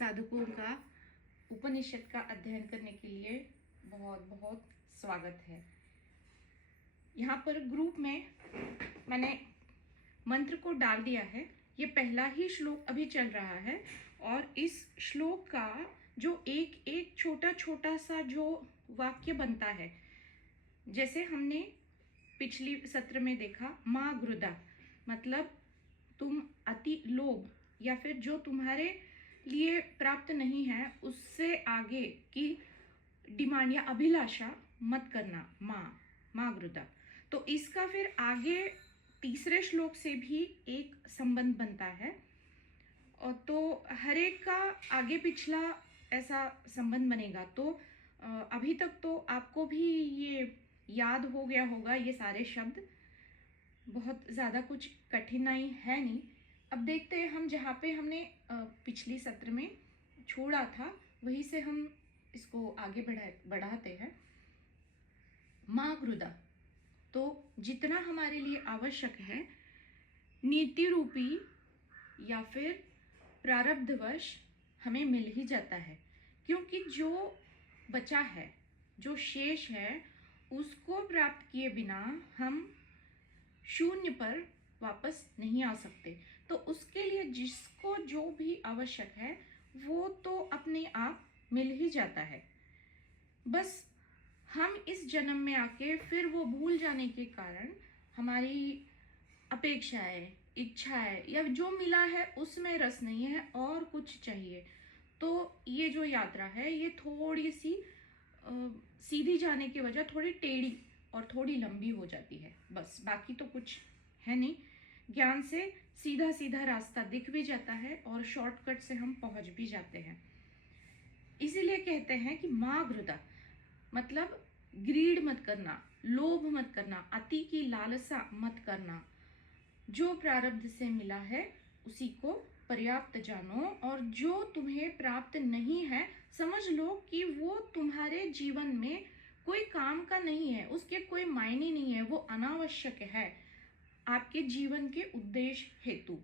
साधकों का उपनिषद का अध्ययन करने के लिए बहुत बहुत स्वागत है। यहाँ पर ग्रुप में मैंने मंत्र को डाल दिया है। ये पहला ही श्लोक अभी चल रहा है और इस श्लोक का जो एक एक छोटा छोटा सा जो वाक्य बनता है, जैसे हमने पिछली सत्र में देखा, माँ गृदा मतलब तुम अति लोभ या फिर जो तुम्हारे लिए प्राप्त नहीं है उससे आगे की डिमांड या अभिलाषा मत करना, माँ गृदा। तो इसका फिर आगे तीसरे श्लोक से भी एक संबंध बनता है और तो हर एक का आगे पिछला ऐसा संबंध बनेगा। तो अभी तक तो आपको भी ये याद हो गया होगा, ये सारे शब्द, बहुत ज़्यादा कुछ कठिनाई है नहीं। अब देखते हैं हम जहाँ पे हमने पिछली सत्र में छोड़ा था वहीं से हम इसको आगे बढ़ाते हैं। माँ गृदा, तो जितना हमारे लिए आवश्यक है नीति रूपी या फिर प्रारब्धवश हमें मिल ही जाता है, क्योंकि जो बचा है, जो शेष है, उसको प्राप्त किए बिना हम शून्य पर वापस नहीं आ सकते। तो उसके लिए जिसको जो भी आवश्यक है वो तो अपने आप मिल ही जाता है। बस हम इस जन्म में आके फिर वो भूल जाने के कारण हमारी अपेक्षाएं, इच्छाएं या जो मिला है उसमें रस नहीं है और कुछ चाहिए। तो ये जो यात्रा है ये थोड़ी सी सीधी जाने की वजह थोड़ी टेढ़ी और थोड़ी लंबी हो जाती है, बस बाकी तो कुछ है नहीं। ज्ञान से सीधा सीधा रास्ता दिख भी जाता है और शॉर्टकट से हम पहुंच भी जाते हैं। इसीलिए कहते हैं कि माँ गृदा मतलब ग्रीड मत करना, लोभ मत करना, अति की लालसा मत करना। जो प्रारब्ध से मिला है उसी को पर्याप्त जानो, और जो तुम्हें प्राप्त नहीं है समझ लो कि वो तुम्हारे जीवन में कोई काम का नहीं है, उसके कोई मायने नहीं है, वो अनावश्यक है आपके जीवन के उद्देश्य हेतु।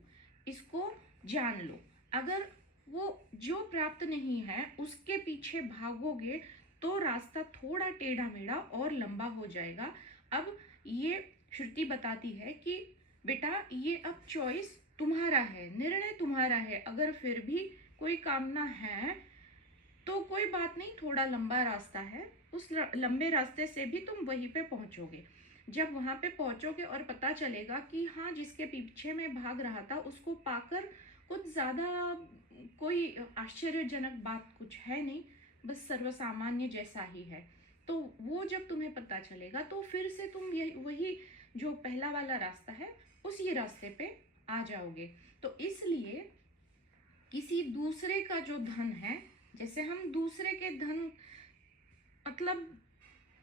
इसको जान लो। अगर वो जो प्राप्त नहीं है उसके पीछे भागोगे तो रास्ता थोड़ा टेढ़ा मेढ़ा और लंबा हो जाएगा। अब ये श्रुति बताती है कि बेटा ये अब चॉइस तुम्हारा है, निर्णय तुम्हारा है। अगर फिर भी कोई कामना है तो कोई बात नहीं, थोड़ा लंबा रास्ता है, उस लंबे रास्ते से भी तुम वहीं पे पहुंचोगे। जब वहां पे पहुंचोगे और पता चलेगा कि हाँ, जिसके पीछे मैं भाग रहा था उसको पाकर कुछ ज्यादा कोई आश्चर्यजनक बात कुछ है नहीं, बस सर्वसामान्य जैसा ही है। तो वो जब तुम्हें पता चलेगा तो फिर से तुम वही जो पहला वाला रास्ता है उसी रास्ते पे आ जाओगे। तो इसलिए किसी दूसरे का जो धन है, जैसे हम दूसरे के धन, मतलब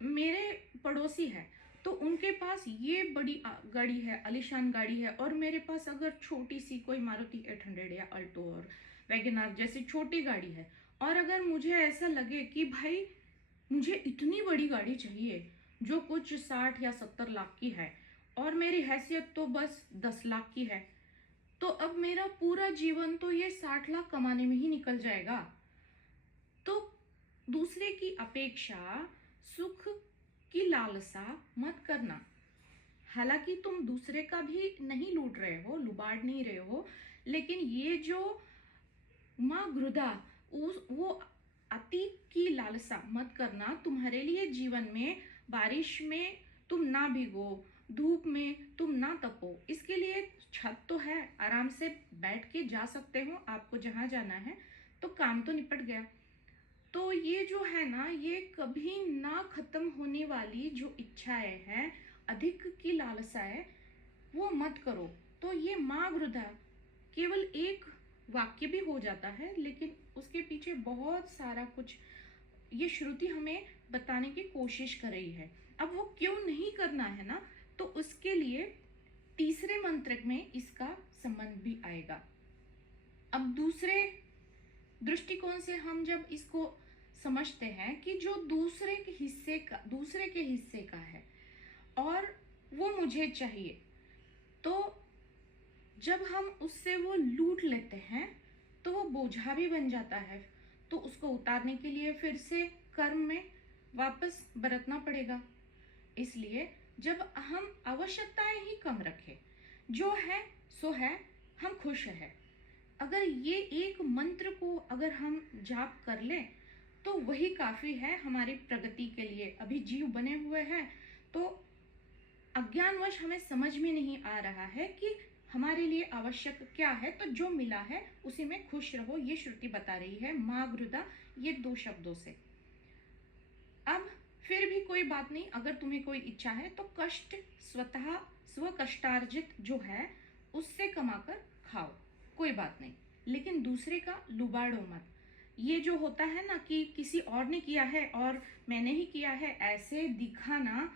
मेरे पड़ोसी है तो उनके पास ये बड़ी गाड़ी है, आलीशान गाड़ी है, और मेरे पास अगर छोटी सी कोई मारुति 800 या अल्टो और वैगनआर जैसी छोटी गाड़ी है, और अगर मुझे ऐसा लगे कि भाई मुझे इतनी बड़ी गाड़ी चाहिए जो कुछ 60 या 70 लाख की है और मेरी हैसियत तो बस 10 लाख की है, तो अब मेरा पूरा जीवन तो ये 60 लाख कमाने में ही निकल जाएगा। तो दूसरे की अपेक्षा, सुख की लालसा मत करना। हालांकि तुम दूसरे का भी नहीं लूट रहे हो, लुबाड़ नहीं रहे हो, लेकिन ये जो माँ गृदा, वो अति की लालसा मत करना। तुम्हारे लिए जीवन में बारिश में तुम ना भीगो, धूप में तुम ना तपो, इसके लिए छत तो है, आराम से बैठ के जा सकते हो, आपको जहां जाना है तो काम तो निपट गया। तो ये जो है ना, ये कभी ना खत्म होने वाली जो इच्छाएं हैं, अधिक की लालसाएं, वो मत करो। तो ये माँ गृधा केवल एक वाक्य भी हो जाता है, लेकिन उसके पीछे बहुत सारा कुछ ये श्रुति हमें बताने की कोशिश कर रही है। अब वो क्यों नहीं करना है ना, तो उसके लिए तीसरे मंत्र में इसका संबंध भी आएगा। अब दूसरे दृष्टिकोण से हम जब इसको समझते हैं कि जो दूसरे के हिस्से का है और वो मुझे चाहिए, तो जब हम उससे वो लूट लेते हैं तो वो बोझा भी बन जाता है। तो उसको उतारने के लिए फिर से कर्म में वापस बरतना पड़ेगा। इसलिए जब हम आवश्यकताएं ही कम रखें, जो है सो है, हम खुश हैं, अगर ये एक मंत्र को अगर हम जाप कर लें तो वही काफी है हमारी प्रगति के लिए। अभी जीव बने हुए हैं तो अज्ञानवश हमें समझ में नहीं आ रहा है कि हमारे लिए आवश्यक क्या है, तो जो मिला है उसी में खुश रहो, ये श्रुति बता रही है माँ गृदा, ये 2 शब्दों से। अब फिर भी कोई बात नहीं, अगर तुम्हें कोई इच्छा है तो कष्ट स्वतः स्व कष्टार्जित जो है उससे कमाकर खाओ, कोई बात नहीं, लेकिन दूसरे का लुबाड़ो मत। ये जो होता है ना कि किसी और ने किया है और मैंने ही किया है, ऐसे दिखाना,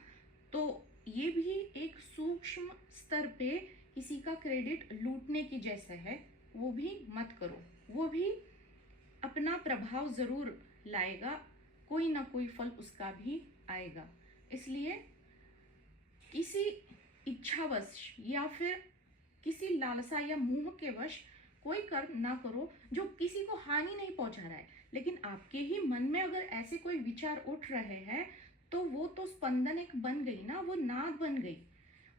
तो ये भी एक सूक्ष्म स्तर पे किसी का क्रेडिट लूटने की जैसे है। वो भी मत करो, वो भी अपना प्रभाव जरूर लाएगा, कोई ना कोई फल उसका भी आएगा। इसलिए किसी इच्छावश या फिर किसी लालसा या मोह के वश कोई कर्म ना करो जो किसी को हानि नहीं पहुंचा रहा है, लेकिन आपके ही मन में अगर ऐसे कोई विचार उठ रहे हैं तो वो तो स्पंदन एक बन गई ना, वो नाद बन गई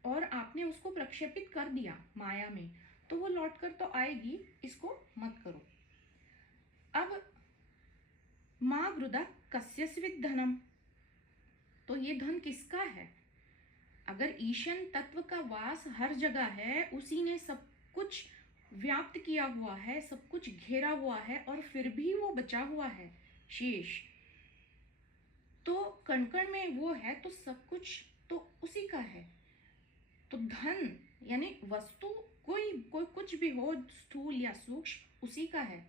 और आपने उसको प्रक्षेपित कर दिया माया में, तो वो लौट कर तो आएगी, इसको मत करो। अब माँ गृदा कस्यस्विद धनम, तो ये धन किसका है? अगर ईशन तत्व का वास हर जगह है, उसी ने सब कुछ व्याप्त किया हुआ है, सब कुछ घेरा हुआ है और फिर भी वो बचा हुआ है शेष, तो कण कण में वो है, तो सब कुछ तो उसी का है। तो धन यानी वस्तु कोई कोई कुछ भी हो, स्थूल या सूक्ष्म, उसी का है।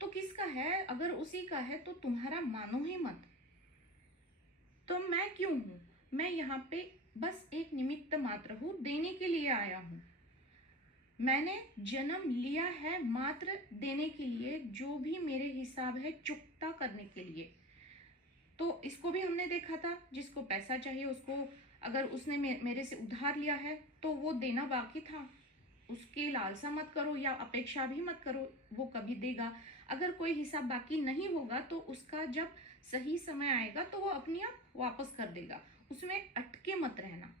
तो किसका है? अगर उसी का है तो तुम्हारा मानो ही मत। तो मैं क्यों हूं? मैं यहाँ पे बस एक निमित्त मात्र हूं, देने के लिए आया हूं। मैंने जन्म लिया है मात्र देने के लिए, जो भी मेरे हिसाब है चुकता करने के लिए। तो इसको भी हमने देखा था, जिसको पैसा चाहिए उसको अगर उसने मेरे से उधार लिया है तो वो देना बाकी था, उसके लालसा मत करो या अपेक्षा भी मत करो, वो कभी देगा। अगर कोई हिसाब बाकी नहीं होगा तो उसका जब सही समय आएगा तो वो अपने आप वापस कर देगा, उसमें अटके मत रहना।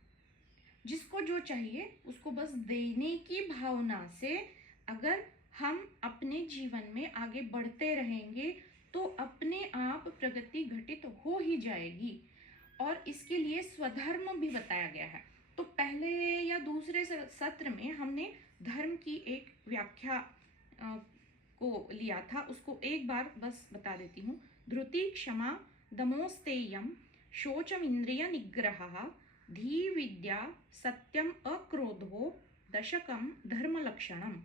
जिसको जो चाहिए उसको बस देने की भावना से अगर हम अपने जीवन में आगे बढ़ते रहेंगे तो अपने आप प्रगति घटित हो ही जाएगी। और इसके लिए स्वधर्म भी बताया गया है। तो पहले या दूसरे सत्र में हमने धर्म की एक व्याख्या को लिया था, उसको एक बार बस बता देती हूँ। धृति क्षमा दमोस्तेयम शोचम इंद्रिय निग्रह धी विद्या सत्यम अक्रोधो दशकम धर्म लक्षणम।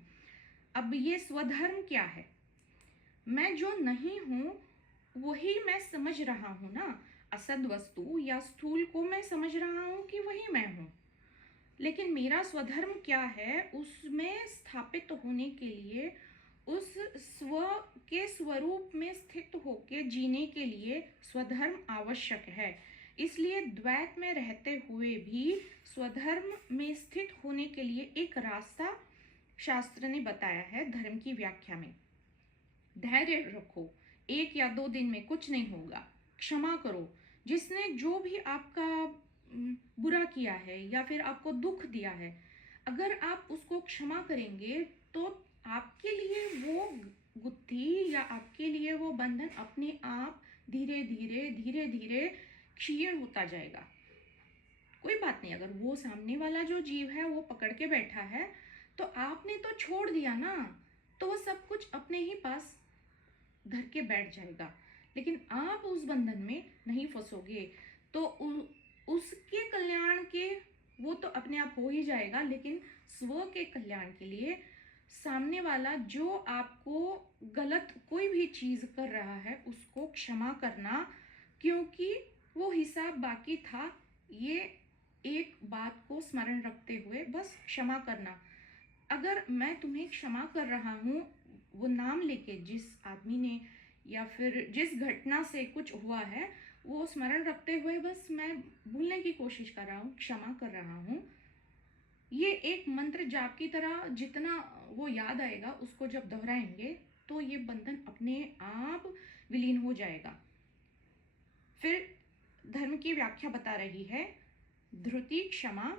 अब ये स्वधर्म क्या है? मैं जो नहीं हूं वही मैं समझ रहा हूं ना, असद वस्तु या स्थूल को मैं समझ रहा हूं कि वही मैं हूं, लेकिन मेरा स्वधर्म क्या है? उसमें स्थापित होने के लिए, उस स्व के स्वरूप में स्थित होकर जीने के लिए स्वधर्म आवश्यक है। इसलिए द्वैत में रहते हुए भी स्वधर्म में स्थित होने के लिए एक रास्ता शास्त्र ने बताया है धर्म की व्याख्या में। धैर्य रखो, 1 या 2 दिन में कुछ नहीं होगा। क्षमा करो, जिसने जो भी आपका बुरा किया है या फिर आपको दुख दिया है, अगर आप उसको क्षमा करेंगे तो आपके लिए वो गुत्थी या आपके लिए वो बंधन अपने आप धीरे धीरे धीरे धीरे क्षीण होता जाएगा। कोई बात नहीं, अगर वो सामने वाला जो जीव है वो पकड़ के बैठा है तो आपने तो छोड़ दिया ना, तो वो सब कुछ अपने ही पास धर के बैठ जाएगा, लेकिन आप उस बंधन में नहीं फंसोगे। तो उसके कल्याण के वो तो अपने आप हो ही जाएगा, लेकिन स्व के कल्याण के लिए सामने वाला जो आपको गलत कोई भी चीज कर रहा है उसको क्षमा करना, क्योंकि वो हिसाब बाकी था। ये एक बात को स्मरण रखते हुए बस क्षमा करना। अगर मैं तुम्हें क्षमा कर रहा हूँ, वो नाम लेके जिस आदमी ने या फिर जिस घटना से कुछ हुआ है वो स्मरण रखते हुए बस मैं भूलने की कोशिश कर रहा हूँ, क्षमा कर रहा हूँ, ये एक मंत्र जाप की तरह जितना वो याद आएगा उसको जब दोहराएंगे तो ये बंधन अपने आप विलीन हो जाएगा। फिर धर्म की व्याख्या बता रही है, धृति क्षमा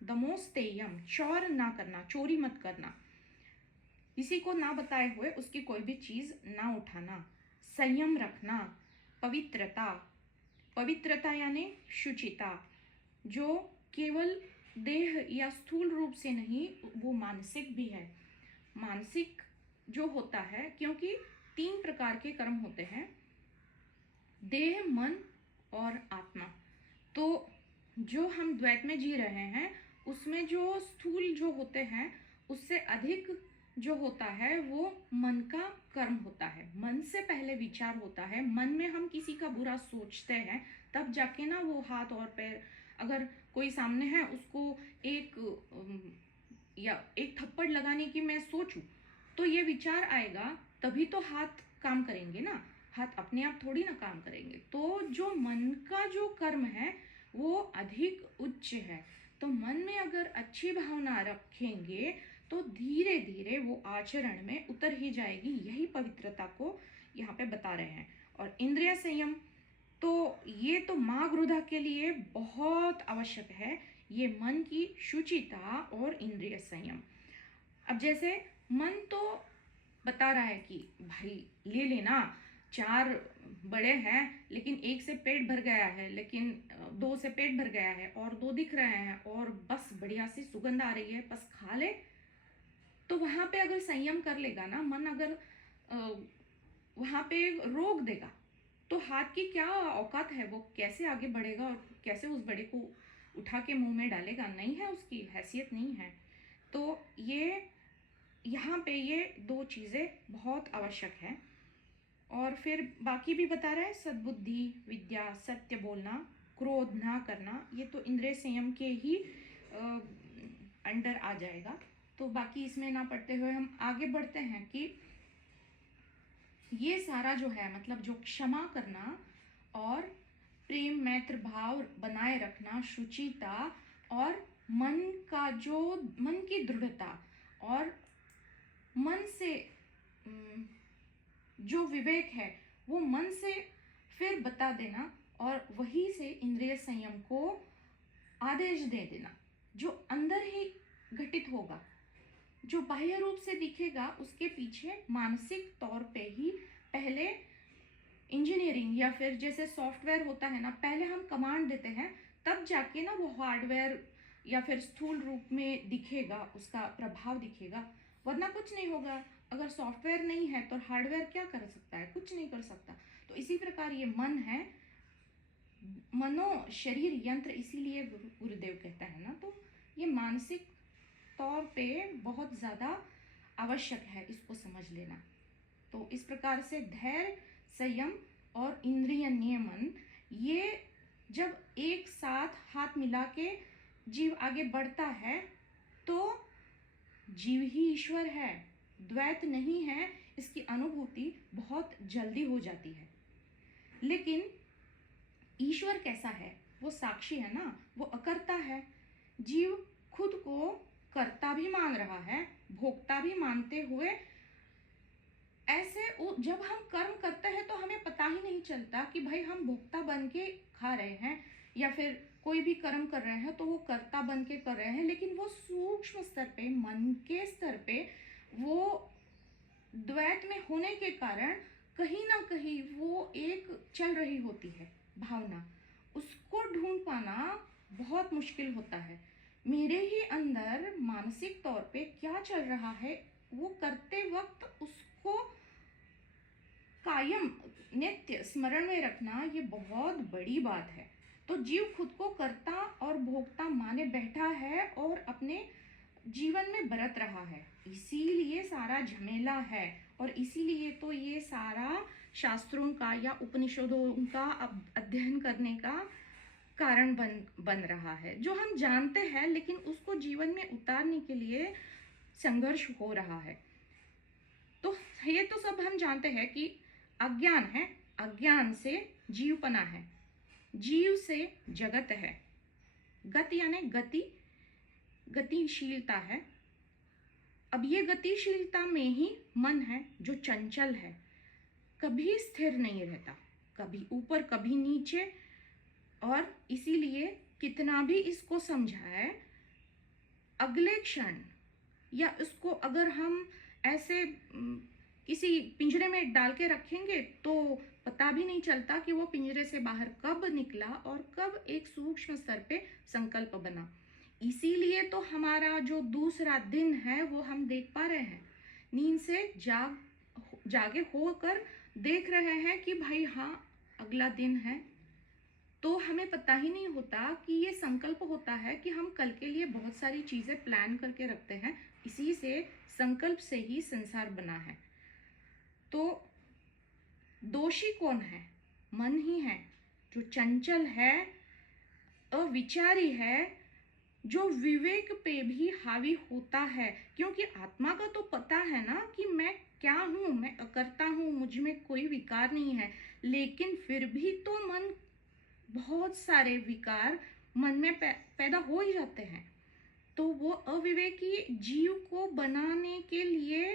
दमोस्तेयम, चौर ना करना, चोरी मत करना, किसी को ना बताए हुए उसकी कोई भी चीज ना उठाना, संयम रखना, पवित्रता, पवित्रता यानी शुचिता, जो केवल देह या स्थूल रूप से नहीं, वो मानसिक भी है। मानसिक जो होता है, क्योंकि 3 प्रकार के कर्म होते हैं, देह, मन और आत्मा। तो जो हम द्वैत में जी रहे हैं उसमें जो स्थूल जो होते हैं उससे अधिक जो होता है वो मन का कर्म होता है। मन से पहले विचार होता है, मन में हम किसी का बुरा सोचते हैं तब जाके ना वो हाथ और पैर, अगर कोई सामने है उसको एक थप्पड़ लगाने की मैं सोचूं तो ये विचार आएगा, तभी तो हाथ काम करेंगे ना, हाथ अपने आप थोड़ी ना काम करेंगे। तो जो मन का जो कर्म है वो अधिक उच्च है। तो मन में अगर अच्छी भावना रखेंगे तो धीरे धीरे वो आचरण में उतर ही जाएगी। यही पवित्रता को यहाँ पे बता रहे हैं। और इंद्रिय संयम, तो ये तो मागरुधा के लिए बहुत आवश्यक है, ये मन की शुचिता और इंद्रिय संयम। अब जैसे मन तो बता रहा है कि भाई ले लेना, 4 बड़े हैं लेकिन एक से पेट भर गया है, लेकिन 2 से पेट भर गया है और 2 दिख रहे हैं और बस बढ़िया सी सुगंध आ रही है, बस खा ले। तो वहां पे अगर संयम कर लेगा ना मन, अगर वहां पे रोक देगा तो हाथ की क्या औकात है, वो कैसे आगे बढ़ेगा और कैसे उस बड़े को उठा के मुंह में डालेगा, नहीं है, उसकी हैसियत नहीं है। तो ये यहाँ पे ये 2 चीज़ें बहुत आवश्यक है। और फिर बाकी भी बता रहा है, सद्बुद्धि, विद्या, सत्य बोलना, क्रोध ना करना, ये तो इंद्रिय संयम के ही अंडर आ जाएगा। तो बाकी इसमें ना पढ़ते हुए हम आगे बढ़ते हैं कि ये सारा जो है, मतलब जो क्षमा करना और प्रेम मैत्र भाव बनाए रखना, शुचिता और मन का जो मन की दृढ़ता और मन से जो विवेक है वो मन से फिर बता देना और वही से इंद्रिय संयम को आदेश दे देना, जो अंदर ही घटित होगा, जो बाह्य रूप से दिखेगा उसके पीछे मानसिक तौर पे ही पहले इंजीनियरिंग या फिर जैसे सॉफ्टवेयर होता है ना, पहले हम कमांड देते हैं तब जाके ना वो हार्डवेयर या फिर स्थूल रूप में दिखेगा, उसका प्रभाव दिखेगा, वरना कुछ नहीं होगा। अगर सॉफ्टवेयर नहीं है तो हार्डवेयर क्या कर सकता है, कुछ नहीं कर सकता। तो इसी प्रकार ये मन है, मनो शरीर यंत्र, इसीलिए गुरुदेव कहता है ना, तो ये मानसिक तौर पे बहुत ज़्यादा आवश्यक है इसको समझ लेना। तो इस प्रकार से धैर्य, संयम और इंद्रिय नियमन, ये जब एक साथ हाथ मिला के जीव आगे बढ़ता है तो जीव ही ईश्वर है, द्वैत नहीं है, इसकी अनुभूति बहुत जल्दी हो जाती है। लेकिन ईश्वर कैसा है, वो साक्षी है ना, वो अकर्ता है। जीव खुद को कर्ता भी मान रहा है, भोक्ता भी मानते हुए, ऐसे जब हम कर्म करते हैं तो हमें पता ही नहीं चलता कि भाई हम भोक्ता बन के खा रहे हैं या फिर कोई भी कर्म कर रहे हैं तो वो कर्ता बन के कर रहे हैं, लेकिन वो सूक्ष्म स्तर पे, मन के स्तर पे, वो द्वैत में होने के कारण कहीं ना कहीं वो एक चल रही होती है भावना, उसको ढूंढ पाना बहुत मुश्किल होता है। मेरे ही अंदर मानसिक तौर पे क्या चल रहा है, वो करते वक्त उसको कायम नित्य स्मरण में रखना, ये बहुत बड़ी बात है। तो जीव खुद को कर्ता और भोक्ता माने बैठा है और अपने जीवन में बरत रहा है, इसीलिए सारा झमेला है। और इसीलिए तो ये सारा शास्त्रों का या उपनिषदों का अध्ययन करने का कारण बन रहा है, जो हम जानते हैं लेकिन उसको जीवन में उतारने के लिए संघर्ष हो रहा है। तो ये तो सब हम जानते हैं कि अज्ञान है, अज्ञान से जीवपना है, जीव से जगत है, गति यानी गति, गतिशीलता है। अब ये गतिशीलता में ही मन है जो चंचल है, कभी स्थिर नहीं रहता, कभी ऊपर कभी नीचे। और इसीलिए कितना भी इसको समझाए, अगले क्षण या उसको अगर हम ऐसे किसी पिंजरे में डाल के रखेंगे तो पता भी नहीं चलता कि वो पिंजरे से बाहर कब निकला और कब एक सूक्ष्म स्तर पे संकल्प बना। इसीलिए तो हमारा जो दूसरा दिन है वो हम देख पा रहे हैं, नींद से जागे होकर देख रहे हैं कि भाई हाँ अगला दिन है। तो हमें पता ही नहीं होता कि ये संकल्प होता है कि हम कल के लिए बहुत सारी चीजें प्लान करके रखते हैं। इसी से संकल्प से ही संसार बना है। तो दोषी कौन है? मन ही है, जो चंचल है, अविचारी है, जो विवेक पे भी हावी होता है। क्योंकि आत्मा का तो पता है ना कि मैं क्या हूं, मैं अकर्ता हूं, मुझ में कोई विकार नहीं है। लेकिन फिर भी तो मन, बहुत सारे विकार मन में पैदा हो ही जाते हैं। तो वो अविवेकी जीव को बनाने के लिए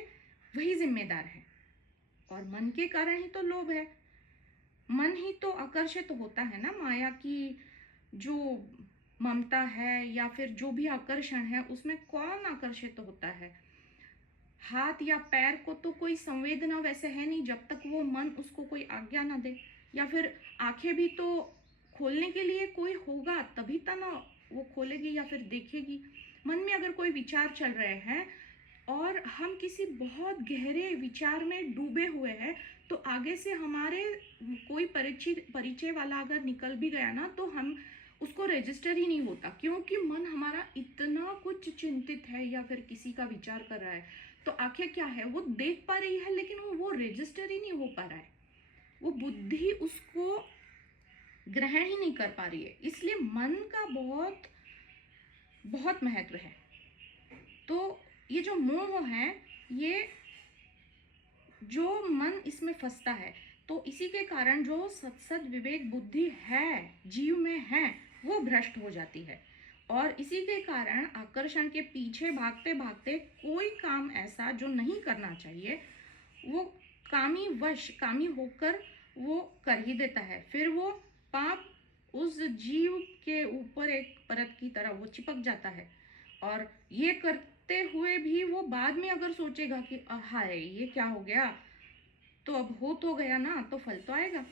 वही जिम्मेदार है। और मन के कारण ही तो लोभ है, मन ही तो आकर्षित होता है ना। माया की जो ममता है या फिर जो भी आकर्षण है, उसमें कौन आकर्षित होता है? हाथ या पैर को तो कोई संवेदना वैसे है नहीं जब तक वो मन उसको कोई आज्ञा ना दे। या फिर आंखें भी तो खोलने के लिए कोई होगा तभी तो ना वो खोलेगी या फिर देखेगी। मन में अगर कोई विचार चल रहे हैं और हम किसी बहुत गहरे विचार में डूबे हुए हैं, तो आगे से हमारे कोई परिचय वाला अगर निकल भी गया ना, तो हम उसको रजिस्टर ही नहीं होता, क्योंकि मन हमारा इतना कुछ चिंतित है या फिर किसी का विचार कर रहा है। तो आंखें क्या है, वो देख पा रही है लेकिन वो रजिस्टर ही नहीं हो पा रहा है, वो बुद्धि उसको ग्रहण ही नहीं कर पा रही है। इसलिए मन का बहुत बहुत महत्व है। तो ये जो मोह है, ये जो मन इसमें फंसता है, तो इसी के कारण जो सत्सद विवेक बुद्धि है जीव में है, वो भ्रष्ट हो जाती है। और इसी के कारण आकर्षण के पीछे भागते भागते कोई काम ऐसा जो नहीं करना चाहिए, वो कामी होकर वो कर ही देता है। फिर वो पाप उस जीव के ऊपर एक परत की तरह वो चिपक जाता है। और ये करते हुए भी वो बाद में अगर सोचेगा कि हाय ये क्या हो गया, तो अब हो तो गया ना, तो फल तो आएगा।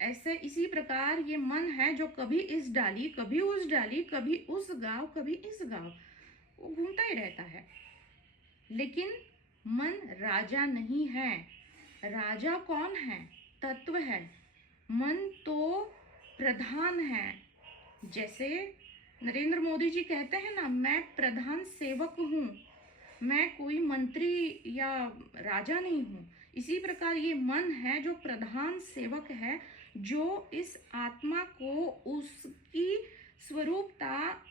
ऐसे इसी प्रकार ये मन है जो कभी इस डाली कभी उस डाली, कभी उस गांव कभी इस गांव, वो घूमता ही रहता है। लेकिन मन राजा नहीं है। राजा कौन है? तत्व है। मन तो प्रधान है। जैसे नरेंद्र मोदी जी कहते हैं ना, मैं प्रधान सेवक हूँ, मैं कोई मंत्री या राजा नहीं हूँ। इसी प्रकार ये मन है जो प्रधान सेवक है, जो इस आत्मा को उसकी स्वरूपता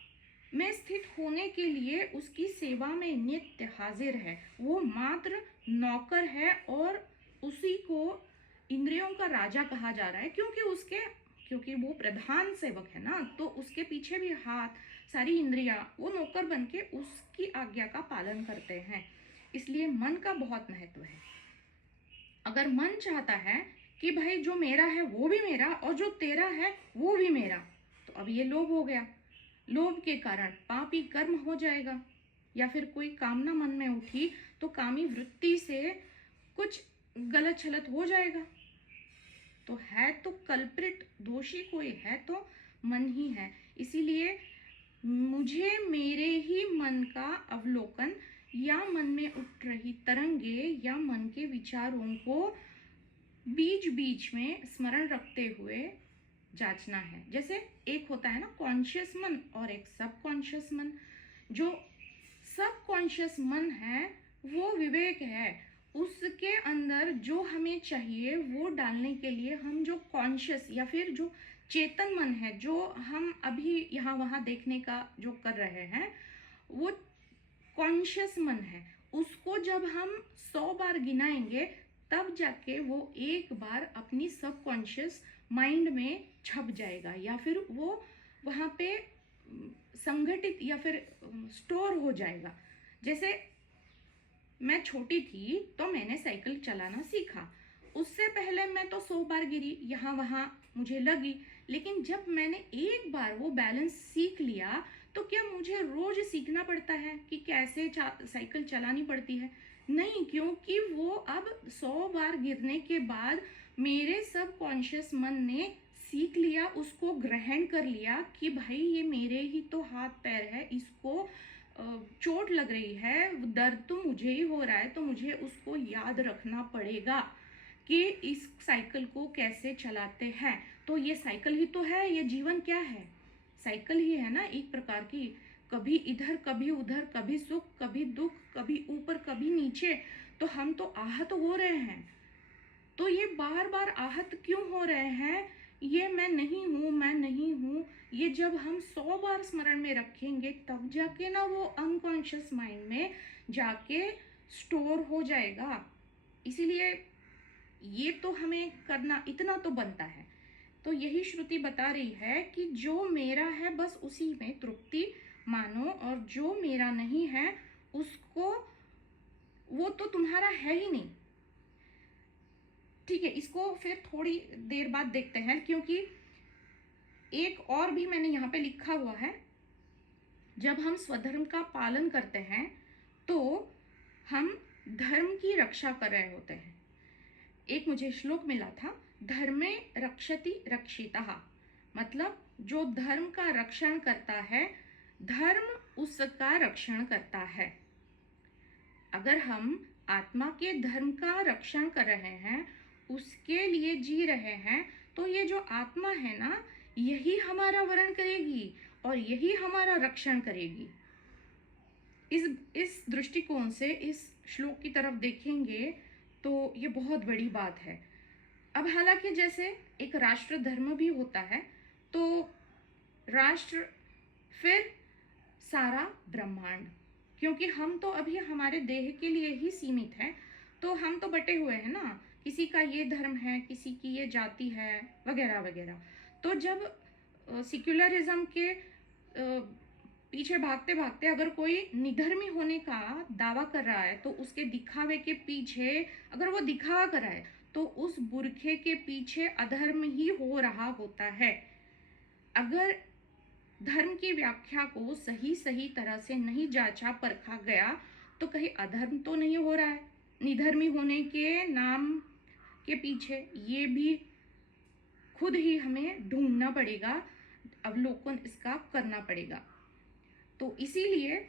में स्थित होने के लिए उसकी सेवा में नित्य हाजिर है। वो मात्र नौकर है और उसी को इंद्रियों का राजा कहा जा रहा है, क्योंकि वो प्रधान सेवक है ना, तो उसके पीछे भी हाथ, सारी इंद्रियां वो नौकर बन के उसकी आज्ञा का पालन करते हैं। इसलिए मन का बहुत महत्व है। अगर मन चाहता है कि भाई जो मेरा है वो भी मेरा और जो तेरा है वो भी मेरा, तो अब ये लोभ हो गया। लोभ के कारण पापी कर्म हो जाएगा। या फिर कोई कामना मन में उठी तो कामी वृत्ति से कुछ गलत छलत हो जाएगा। तो है तो कल्प्रिट, दोषी कोई है तो मन ही है। इसीलिए मुझे मेरे ही मन का अवलोकन या मन में उठ रही तरंगे या मन के विचारों को बीच बीच में स्मरण रखते हुए जांचना है। जैसे एक होता है ना कॉन्शियस मन और एक सब कॉन्शियस मन। जो सब कॉन्शियस मन है वो विवेक है, उसके अंदर जो हमें चाहिए वो डालने के लिए हम जो कॉन्शियस या फिर जो चेतन मन है, जो हम अभी यहाँ वहाँ देखने का जो कर रहे हैं, वो कॉन्शियस मन है। उसको जब हम 100 बार गिनाएंगे तब जाके वो एक बार अपनी सब कॉन्शियस माइंड में छप जाएगा, या फिर वो वहाँ पे संगठित या फिर स्टोर हो जाएगा। जैसे मैं छोटी थी तो मैंने साइकिल चलाना सीखा, उससे पहले मैं तो 100 बार गिरी, यहाँ वहाँ मुझे लगी, लेकिन जब मैंने एक बार वो बैलेंस सीख लिया तो क्या मुझे रोज सीखना पड़ता है कि कैसे साइकिल चलानी पड़ती है? नहीं, क्योंकि वो अब 100 बार गिरने के बाद मेरे सब कॉन्शियस मन ने सीख लिया, उसको ग्रहण कर लिया कि भाई ये मेरे ही तो हाथ पैर है, इसको चोट लग रही है, दर्द तो मुझे ही हो रहा है, तो मुझे उसको याद रखना पड़ेगा कि इस साइकिल को कैसे चलाते हैं। तो ये साइकिल ही तो है, ये जीवन क्या है? साइकिल ही है ना एक प्रकार की, कभी इधर कभी उधर, कभी सुख कभी दुख, कभी ऊपर कभी नीचे। तो हम तो आहत हो रहे हैं। तो ये बार बार आहत क्यों हो रहे हैं? ये मैं नहीं हूँ, मैं नहीं हूँ, ये जब हम 100 बार स्मरण में रखेंगे तब जाके ना वो अनकॉन्शियस माइंड में जाके स्टोर हो जाएगा। इसीलिए ये तो हमें करना इतना तो बनता है। तो यही श्रुति बता रही है कि जो मेरा है बस उसी में तृप्ति मानो, और जो मेरा नहीं है उसको, वो तो तुम्हारा है ही नहीं। ठीक है, इसको फिर थोड़ी देर बाद देखते हैं, क्योंकि एक और भी मैंने यहाँ पे लिखा हुआ है। जब हम स्वधर्म का पालन करते हैं तो हम धर्म की रक्षा कर रहे होते हैं। एक मुझे श्लोक मिला था, धर्मे रक्षति रक्षितः, मतलब जो धर्म का रक्षण करता है, धर्म उसका रक्षण करता है। अगर हम आत्मा के धर्म का रक्षण कर रहे हैं, उसके लिए जी रहे हैं, तो ये जो आत्मा है ना, यही हमारा वरण करेगी और यही हमारा रक्षण करेगी। इस दृष्टिकोण से इस श्लोक की तरफ देखेंगे तो ये बहुत बड़ी बात है। अब हालांकि जैसे एक राष्ट्र धर्म भी होता है, तो राष्ट्र फिर सारा ब्रह्मांड, क्योंकि हम तो अभी हमारे देह के लिए ही सीमित हैं, तो हम तो बटे हुए हैं ना, किसी का ये धर्म है, किसी की ये जाति है, वगैरह वगैरह। तो जब सेक्युलरिज्म के पीछे भागते भागते अगर कोई निधर्मी होने का दावा कर रहा है, तो उसके दिखावे के पीछे, अगर वो दिखावा कर रहा है, तो उस बुरखे के पीछे अधर्म ही हो रहा होता है। अगर धर्म की व्याख्या को सही सही तरह से नहीं जांचा परखा गया तो कहीं अधर्म तो नहीं हो रहा है निधर्मी होने के नाम के पीछे। ये भी खुद ही हमें ढूंढना पड़ेगा, अवलोकन इसका करना पड़ेगा। तो इसीलिए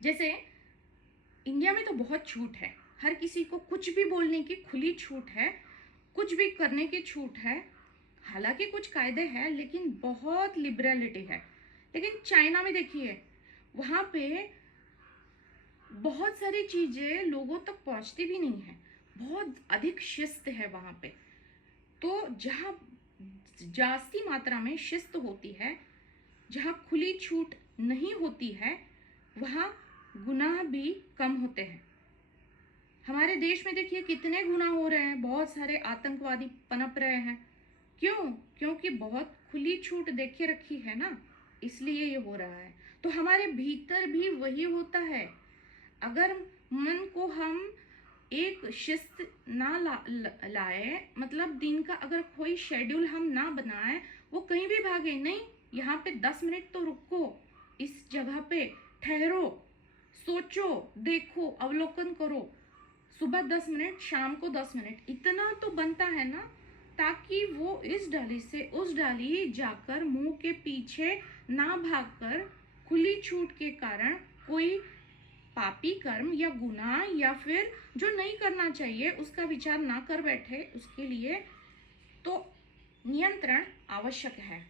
जैसे इंडिया में तो बहुत छूट है, हर किसी को कुछ भी बोलने की खुली छूट है, कुछ भी करने की छूट है। हालांकि कुछ कायदे हैं लेकिन बहुत लिबरलिटी है। लेकिन चाइना में देखिए, वहाँ पे बहुत सारी चीजें लोगों तक पहुँचती भी नहीं है, बहुत अधिक शिस्त है वहाँ पे। तो जहाँ जास्ती मात्रा में शिस्त होती है, जहाँ खुली छूट नहीं होती है, वहाँ गुनाह भी कम होते हैं। हमारे देश में देखिए कितने गुनाह हो रहे हैं, बहुत सारे आतंकवादी पनप रहे हैं। क्यों? क्योंकि बहुत खुली छूट देखे रखी है ना, इसलिए ये हो रहा है। तो हमारे भीतर भी वही होता है। अगर मन को हम एक शिस्त ना लाए, मतलब दिन का अगर कोई शेड्यूल हम ना बनाए, वो कहीं भी भागे नहीं, यहाँ पे 10 मिनट तो रुको, इस जगह पे ठहरो, सोचो, देखो, अवलोकन करो। सुबह 10 मिनट, शाम को 10 मिनट, इतना तो बनता है ना, ताकि वो इस डाली से उस डाली जाकर मुंह के पीछे ना भागकर खुली छूट के कारण कोई पापी कर्म या गुनाह या फिर जो नहीं करना चाहिए उसका विचार ना कर बैठे। उसके लिए तो नियंत्रण आवश्यक है।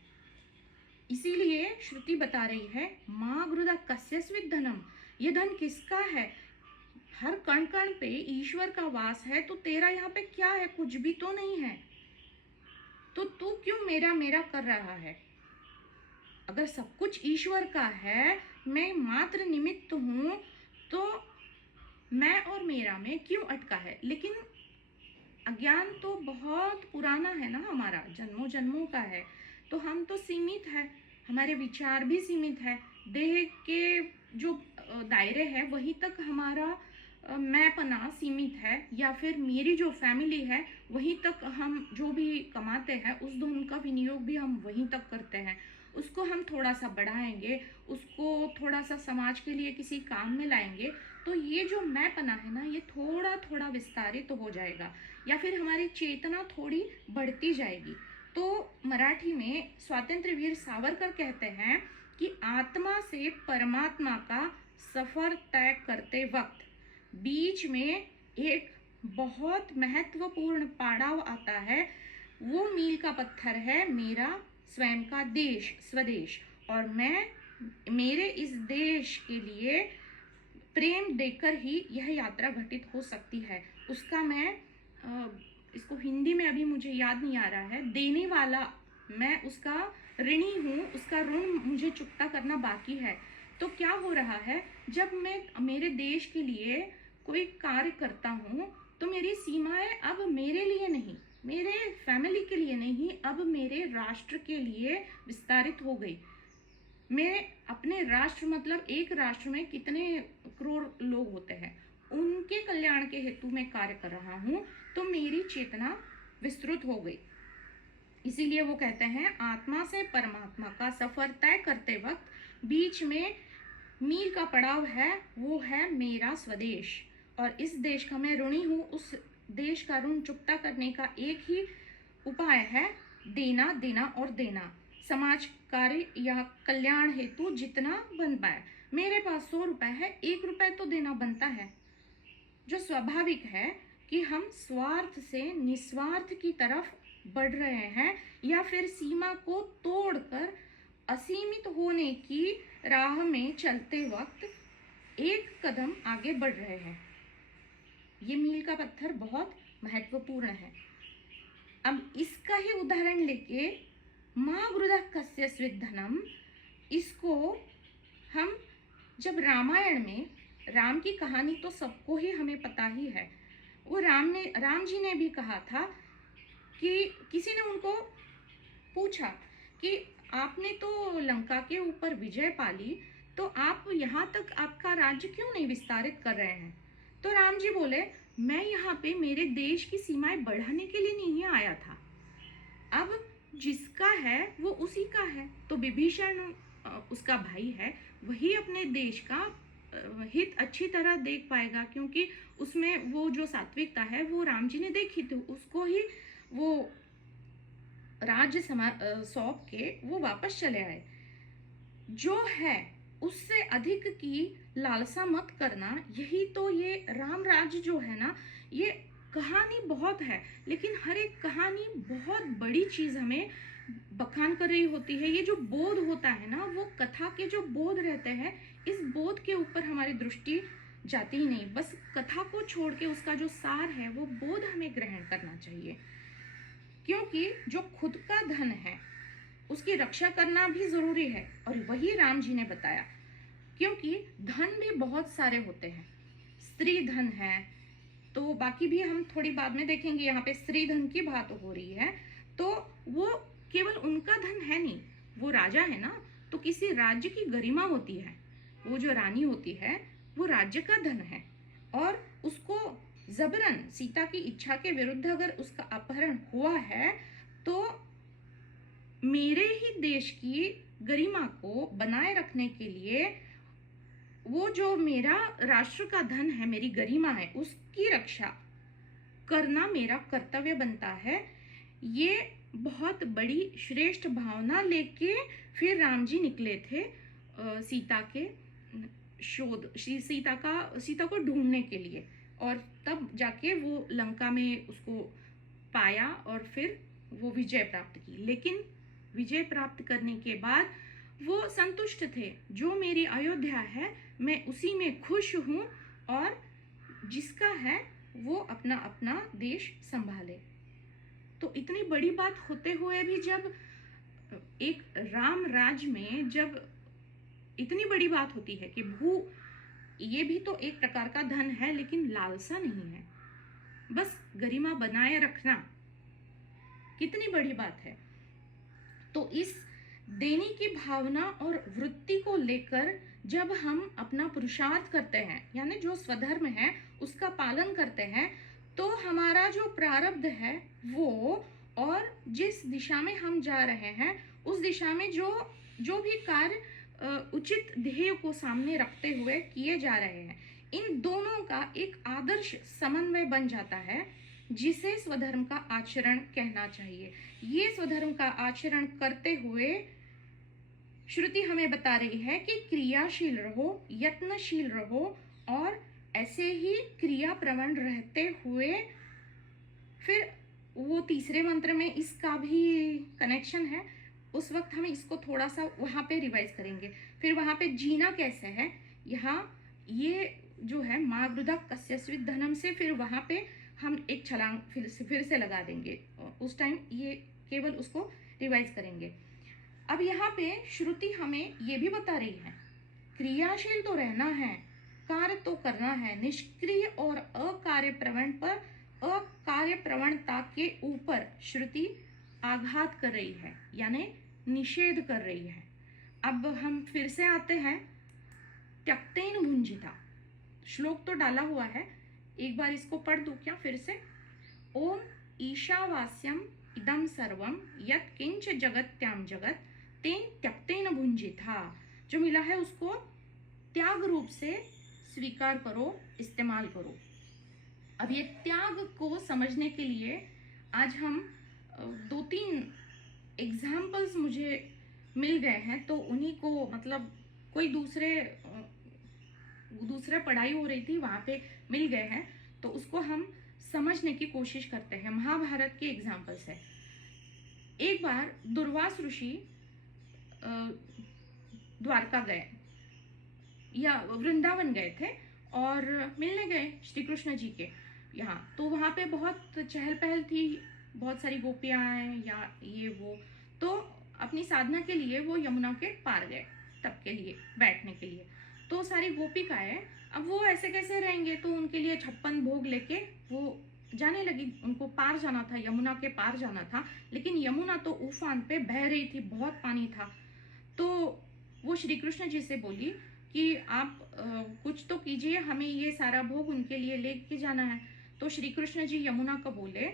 इसीलिए श्रुति बता रही है, माँ गृदा कस्यस्विद धनम, ये धन किसका है? हर कण कण पे ईश्वर का वास है, तो तेरा यहाँ पे क्या है? कुछ भी तो नहीं है। तो तू क्यों मेरा मेरा कर रहा है? अगर सब कुछ ईश्वर का है, मैं मात्र निमित्त हूं, तो मैं और मेरा में क्यों अटका है? लेकिन अज्ञान तो बहुत पुराना है ना, हमारा जन्मों जन्मों का है, तो हम तो सीमित है, हमारे विचार भी सीमित है, देह के जो दायरे है वहीं तक हमारा मैंपना सीमित है, या फिर मेरी जो फैमिली है वहीं तक हम जो भी कमाते हैं उस धन का विनियोग भी हम वहीं तक करते हैं। उसको हम थोड़ा सा बढ़ाएंगे, उसको थोड़ा सा समाज के लिए किसी काम में लाएंगे, तो ये जो मैंपना है ना, ये थोड़ा थोड़ा विस्तारित तो हो जाएगा, या फिर हमारी चेतना थोड़ी बढ़ती जाएगी। तो मराठी में स्वातंत्र्य वीर सावरकर कहते हैं कि आत्मा से परमात्मा का सफर तय करते वक्त बीच में एक बहुत महत्वपूर्ण पड़ाव आता है। वो मील का पत्थर है मेरा स्वयं का देश, स्वदेश, और मैं मेरे इस देश के लिए प्रेम देकर ही यह यात्रा घटित हो सकती है। उसका मैं इसको हिंदी में अभी मुझे याद नहीं आ रहा है, देने वाला मैं उसका ऋणी हूँ, उसका ऋण मुझे चुकता करना बाकी है। तो क्या हो रहा है, जब मैं मेरे देश के लिए कोई कार्य करता हूँ तो मेरी सीमाएं अब मेरे लिए नहीं, मेरे फैमिली के लिए नहीं, अब मेरे राष्ट्र के लिए विस्तारित हो गई। मैं अपने राष्ट्र, मतलब एक राष्ट्र में कितने करोड़ लोग होते हैं, उनके कल्याण के हेतु मैं कार्य कर रहा हूँ, तो मेरी चेतना विस्तृत हो गई। इसीलिए वो कहते हैं आत्मा से परमात्मा का सफर तय करते वक्त बीच में मील का पड़ाव है, वो है मेरा स्वदेश, और इस देश का मैं ऋणी हूँ। उस देश का ऋण चुकता करने का एक ही उपाय है देना, देना और देना। समाज कार्य या कल्याण हेतु जितना बन पाए। मेरे पास 100 रुपए है, 1 रुपए तो देना बनता है। जो स्वाभाविक है कि हम स्वार्थ से निस्वार्थ की तरफ बढ़ रहे हैं, या फिर सीमा को तोड़कर असीमित होने की राह में चलते वक्त एक कदम आगे बढ़ रहे हैं। ये मील का पत्थर बहुत महत्वपूर्ण है। अब इसका ही उदाहरण लेके माँ गृह कस्य स्विद्धनम, इसको हम जब रामायण में राम की कहानी तो सबको ही हमें पता ही है। वो राम जी ने भी कहा था कि किसी ने उनको पूछा कि आपने तो लंका के ऊपर विजय पाली, तो आप यहाँ तक आपका राज्य क्यों नहीं विस्तारित कर रहे हैं? तो राम जी बोले, मैं यहाँ पे मेरे देश की सीमाएं बढ़ाने के लिए नहीं आया था। अब जिसका है वो उसी का है। तो विभीषण उसका भाई है, वही अपने देश का हित अच्छी तरह देख पाएगा, क्योंकि उसमें वो जो सात्विकता है वो राम जी ने देखी थी। उसको ही वो राज्य सौंप के वो वापस चले आए। जो है उससे अधिक की लालसा मत करना। यही तो ये राम राज्य जो है ना, ये कहानी बहुत है, लेकिन हर एक कहानी बहुत बड़ी चीज हमें बखान कर रही होती है। ये जो बोध होता है ना, वो कथा के जो बोध रहते हैं, इस बोध के ऊपर हमारी दृष्टि जाती ही नहीं। बस कथा को छोड़ के उसका जो सार है वो बोध हमें ग्रहण करना चाहिए, क्योंकि जो खुद का धन है उसकी रक्षा करना भी जरूरी है, और वही राम जी ने बताया। क्योंकि धन भी बहुत सारे होते हैं, स्त्री धन है, तो बाकी भी हम थोड़ी बाद में देखेंगे। यहाँ पे स्त्री धन की बात हो रही है, तो वो केवल उनका धन है नहीं, वो राजा है ना, तो किसी राज्य की गरिमा होती है। वो जो रानी होती है वो राज्य का धन है, और उसको जबरन सीता की इच्छा के विरुद्ध अगर उसका अपहरण हुआ है, तो मेरे ही देश की गरिमा को बनाए रखने के लिए वो जो मेरा राष्ट्र का धन है, मेरी गरिमा है, उसकी रक्षा करना मेरा कर्तव्य बनता है। ये बहुत बड़ी श्रेष्ठ भावना लेके फिर राम जी निकले थे सीता के शोध, सीता को ढूंढने के लिए, और तब जाके वो लंका में उसको पाया और फिर वो विजय प्राप्त की। लेकिन विजय प्राप्त करने के बाद वो संतुष्ट थे, जो मेरी अयोध्या है मैं उसी में खुश हूँ, और जिसका है वो अपना अपना देश संभाले। तो इतनी बड़ी बात होते हुए भी जब एक राम राज्य में जब इतनी बड़ी बात होती है कि भू, ये भी तो एक प्रकार का धन है, लेकिन लालसा नहीं है, बस गरिमा बनाए रखना, कितनी बड़ी बात है। तो इस देने की भावना और वृत्ति को लेकर जब हम अपना पुरुषार्थ करते हैं, यानी जो स्वधर्म है उसका पालन करते हैं, तो हमारा जो प्रारब्ध है वो, और जिस दिशा में हम जा रहे हैं उस दिशा में जो जो भी कार्य उचित ध्येय को सामने रखते हुए किए जा रहे हैं, इन दोनों का एक आदर्श समन्वय बन जाता है, जिसे स्वधर्म का आचरण कहना चाहिए। ये स्वधर्म का आचरण करते हुए श्रुति हमें बता रही है कि क्रियाशील रहो, यत्नशील रहो, और ऐसे ही क्रिया प्रवण रहते हुए, फिर वो तीसरे मंत्र में इसका भी कनेक्शन है, उस वक्त हम इसको थोड़ा सा वहाँ पे रिवाइज करेंगे। फिर वहाँ पे जीना कैसे है, यहाँ ये जो है माँ वृदा कस्यस्वित धनम से, फिर वहाँ पे हम एक छलांग फिर से लगा देंगे, उस टाइम ये केवल उसको रिवाइज करेंगे। अब यहाँ पे श्रुति हमें ये भी बता रही है, क्रियाशील तो रहना है, कार्य तो करना है, निष्क्रिय और अकार्य प्रवण पर, अकार्य प्रवणता के ऊपर श्रुति आघात कर रही है, यानी निषेध कर रही है। अब हम फिर से आते हैं, त्यक्तेन भुंजिता, श्लोक तो डाला हुआ है, एक बार इसको पढ़ दूं क्या फिर से। ओम ईशावास्यम इदम सर्वम यत् किंच जगत्याम जगत तेन त्यक्तेन भुंजिता, जो मिला है उसको त्याग रूप से स्वीकार करो, इस्तेमाल करो। अब ये त्याग को समझने के लिए आज हम 2-3 एग्जाम्पल्स मुझे मिल गए हैं, तो उन्हीं को, मतलब कोई दूसरे पढ़ाई हो रही थी वहाँ पे मिल गए हैं, तो उसको हम समझने की कोशिश करते हैं। महाभारत के एग्जाम्पल्स है। एक बार दुर्वास ऋषि द्वारका गए या वृंदावन गए थे और मिलने गए श्री कृष्ण जी के यहाँ, तो वहाँ पे बहुत चहल पहल थी, बहुत सारी गोपियाँ हैं या ये वो, तो अपनी साधना के लिए वो यमुना के पार गए, तब के लिए बैठने के लिए। तो सारी गोपिकाएं, अब वो ऐसे कैसे रहेंगे, तो उनके लिए 56 भोग लेके वो जाने लगी, उनको पार जाना था, यमुना के पार जाना था, लेकिन यमुना तो उफान पे बह रही थी, बहुत पानी था। तो वो श्री कृष्ण जी से बोली कि आप कुछ तो कीजिए, हमें ये सारा भोग उनके लिए लेके जाना है। तो श्री कृष्ण जी यमुना को बोले,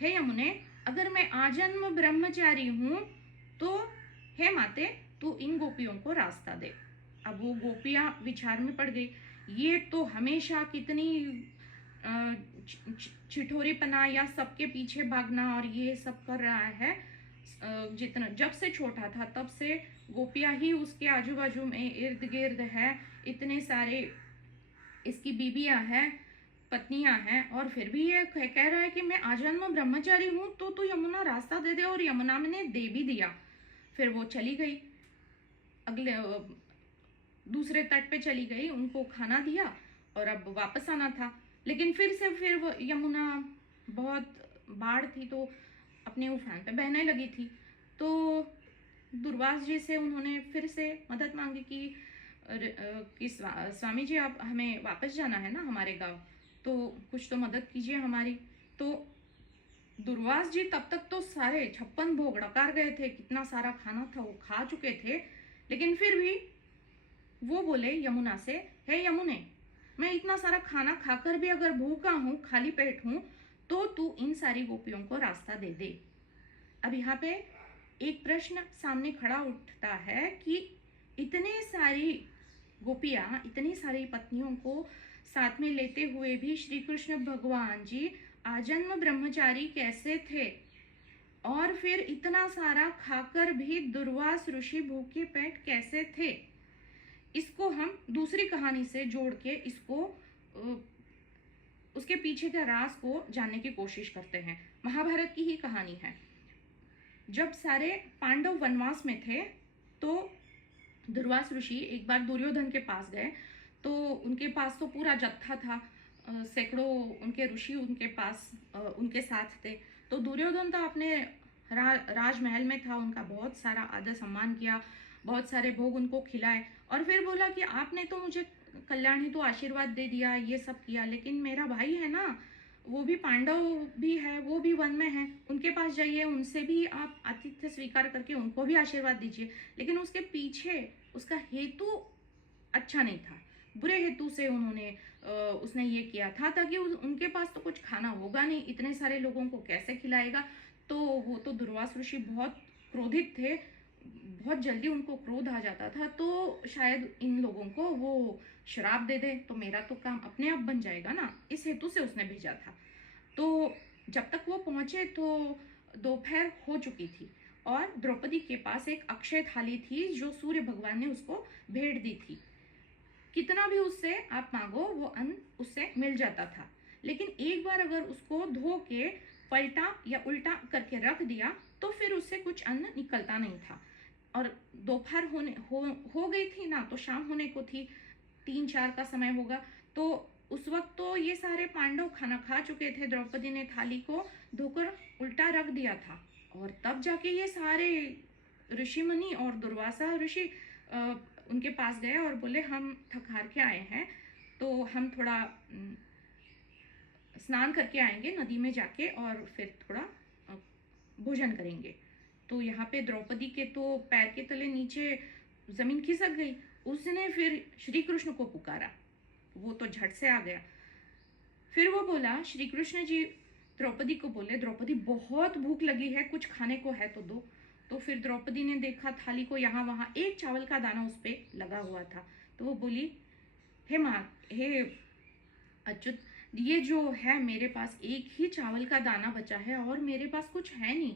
हे यमुने, अगर मैं आजन्म ब्रह्मचारी हूँ तो हे माते तू इन गोपियों को रास्ता दे। अब वो गोपियां विचार में पड़ गई, ये तो हमेशा कितनी छिठोरीपना या सबके पीछे भागना और ये सब कर रहा है, जितना जब से छोटा था तब से गोपियां ही उसके आजू बाजू में इर्द गिर्द है, इतने सारे इसकी बीबियां हैं, पत्नियां हैं, और फिर भी ये कह रहा है कि मैं आजन्म ब्रह्मचारी हूँ, तो तू यमुना रास्ता दे दे। और यमुना ने दे भी दिया। फिर वो चली गई, अगले दूसरे तट पे चली गई, उनको खाना दिया और अब वापस आना था। लेकिन फिर वो यमुना, बहुत बाढ़ थी तो अपने उफान पे बहने लगी थी। तो दुर्वास जी से उन्होंने फिर से मदद मांगी कि स्वामी जी, आप हमें वापस जाना है ना हमारे गांव, तो कुछ तो मदद कीजिए हमारी। तो दुर्वास जी तब तक तो सारे 56 भोग डकार गए थे, कितना सारा खाना था वो खा चुके थे, लेकिन फिर भी वो बोले यमुना से, हे यमुने, मैं इतना सारा खाना खाकर भी अगर भूखा हूँ, खाली पेट हूँ, तो तू इन सारी गोपियों को रास्ता दे दे। अब यहाँ पे एक प्रश्न सामने खड़ा उठता है कि इतने सारी गोपियाँ, इतनी सारी पत्नियों को साथ में लेते हुए भी श्री कृष्ण भगवान जी आजन्म ब्रह्मचारी कैसे थे, और फिर इतना सारा खाकर भी दुर्वास ऋषि भूखे पेट कैसे थे। इसको हम दूसरी कहानी से जोड़ के इसको उसके पीछे के राज को जानने की कोशिश करते हैं। महाभारत की ही कहानी है। जब सारे पांडव वनवास में थे तो दुर्वास ऋषि एक बार दुर्योधन के पास गए, तो उनके पास तो पूरा जत्था था, सैकड़ों उनके ऋषि उनके पास उनके साथ थे। तो दुर्योधन तो अपने राजमहल में था, उनका बहुत सारा आदर सम्मान किया, बहुत सारे भोग उनको खिलाए, और फिर बोला कि आपने तो मुझे कल्याण हेतु आशीर्वाद दे दिया, ये सब किया, लेकिन मेरा भाई है ना, वो भी पांडव भी है, वो भी वन में है, उनके पास जाइए, उनसे भी आप आतिथ्य स्वीकार करके उनको भी आशीर्वाद दीजिए। लेकिन उसके पीछे उसका हेतु अच्छा नहीं था, बुरे हेतु से उन्होंने उसने ये किया था, ताकि उनके पास तो कुछ खाना होगा नहीं, इतने सारे लोगों को कैसे खिलाएगा। तो वो तो दुर्वास ऋषि बहुत क्रोधित थे, बहुत जल्दी उनको क्रोध आ जाता था, तो शायद इन लोगों को वो श्राप दे दे तो मेरा तो काम अपने आप बन जाएगा ना, इस हेतु से उसने भेजा था। तो जब तक वो पहुंचे तो दोपहर हो चुकी थी, और द्रौपदी के पास एक अक्षय थाली थी जो सूर्य भगवान ने उसको भेंट दी थी। कितना भी उससे आप मांगो वो अन्न उससे मिल जाता था, लेकिन एक बार अगर उसको धो के पलटा या उल्टा करके रख दिया तो फिर उससे कुछ अन्न निकलता नहीं था। और दोपहर हो गई थी ना, तो शाम होने को थी, 3-4 का समय होगा। तो उस वक्त तो ये सारे पांडव खाना खा चुके थे, द्रौपदी ने थाली को धोकर उल्टा रख दिया था, और तब जाके ये सारे ऋषि मुनि और दुर्वासा ऋषि उनके पास गए और बोले हम थक हार के आए हैं, तो हम थोड़ा स्नान करके आएंगे नदी में जाके, और फिर थोड़ा भोजन करेंगे। तो यहाँ पे द्रौपदी के तो पैर के तले नीचे जमीन खिसक गई। उसने फिर श्री कृष्ण को पुकारा, वो तो झट से आ गया। फिर वो बोला, श्री कृष्ण जी द्रौपदी को बोले, द्रौपदी बहुत भूख लगी है, कुछ खाने को है तो दो। तो फिर द्रौपदी ने देखा थाली को, यहाँ वहाँ एक चावल का दाना उस पर लगा हुआ था। तो वो बोली, हे माँ, हे अच्युत, ये जो है मेरे पास एक ही चावल का दाना बचा है और मेरे पास कुछ है नहीं।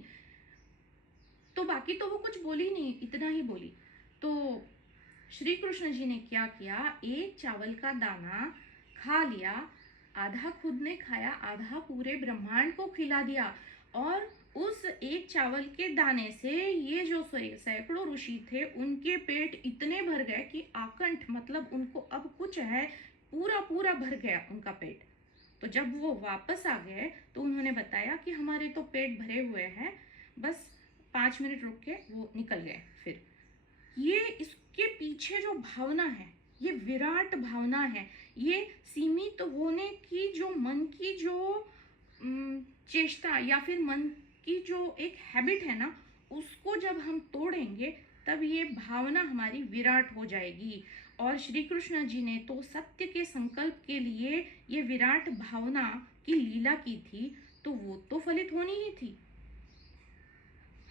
तो बाकी तो वो कुछ बोली नहीं, इतना ही बोली। तो श्री कृष्ण जी ने क्या किया, एक चावल का दाना खा लिया, आधा खुद ने खाया, आधा पूरे ब्रह्मांड को खिला दिया। और उस एक चावल के दाने से ये जो सैकड़ों ऋषि थे उनके पेट इतने भर गए कि आकंठ, मतलब उनको अब कुछ है, पूरा पूरा भर गया उनका पेट। तो जब वो वापस आ गए तो उन्होंने बताया कि हमारे तो पेट भरे हुए हैं, बस 5 मिनट रुक के वो निकल गए। फिर ये इसके पीछे जो भावना है, ये विराट भावना है, ये सीमित होने की जो मन की जो चेष्टा या फिर मन की जो एक हैबिट है ना, उसको जब हम तोड़ेंगे तब ये भावना हमारी विराट हो जाएगी। और श्री कृष्ण जी ने तो सत्य के संकल्प के लिए ये विराट भावना की लीला की थी, तो वो तो फलित होनी ही थी।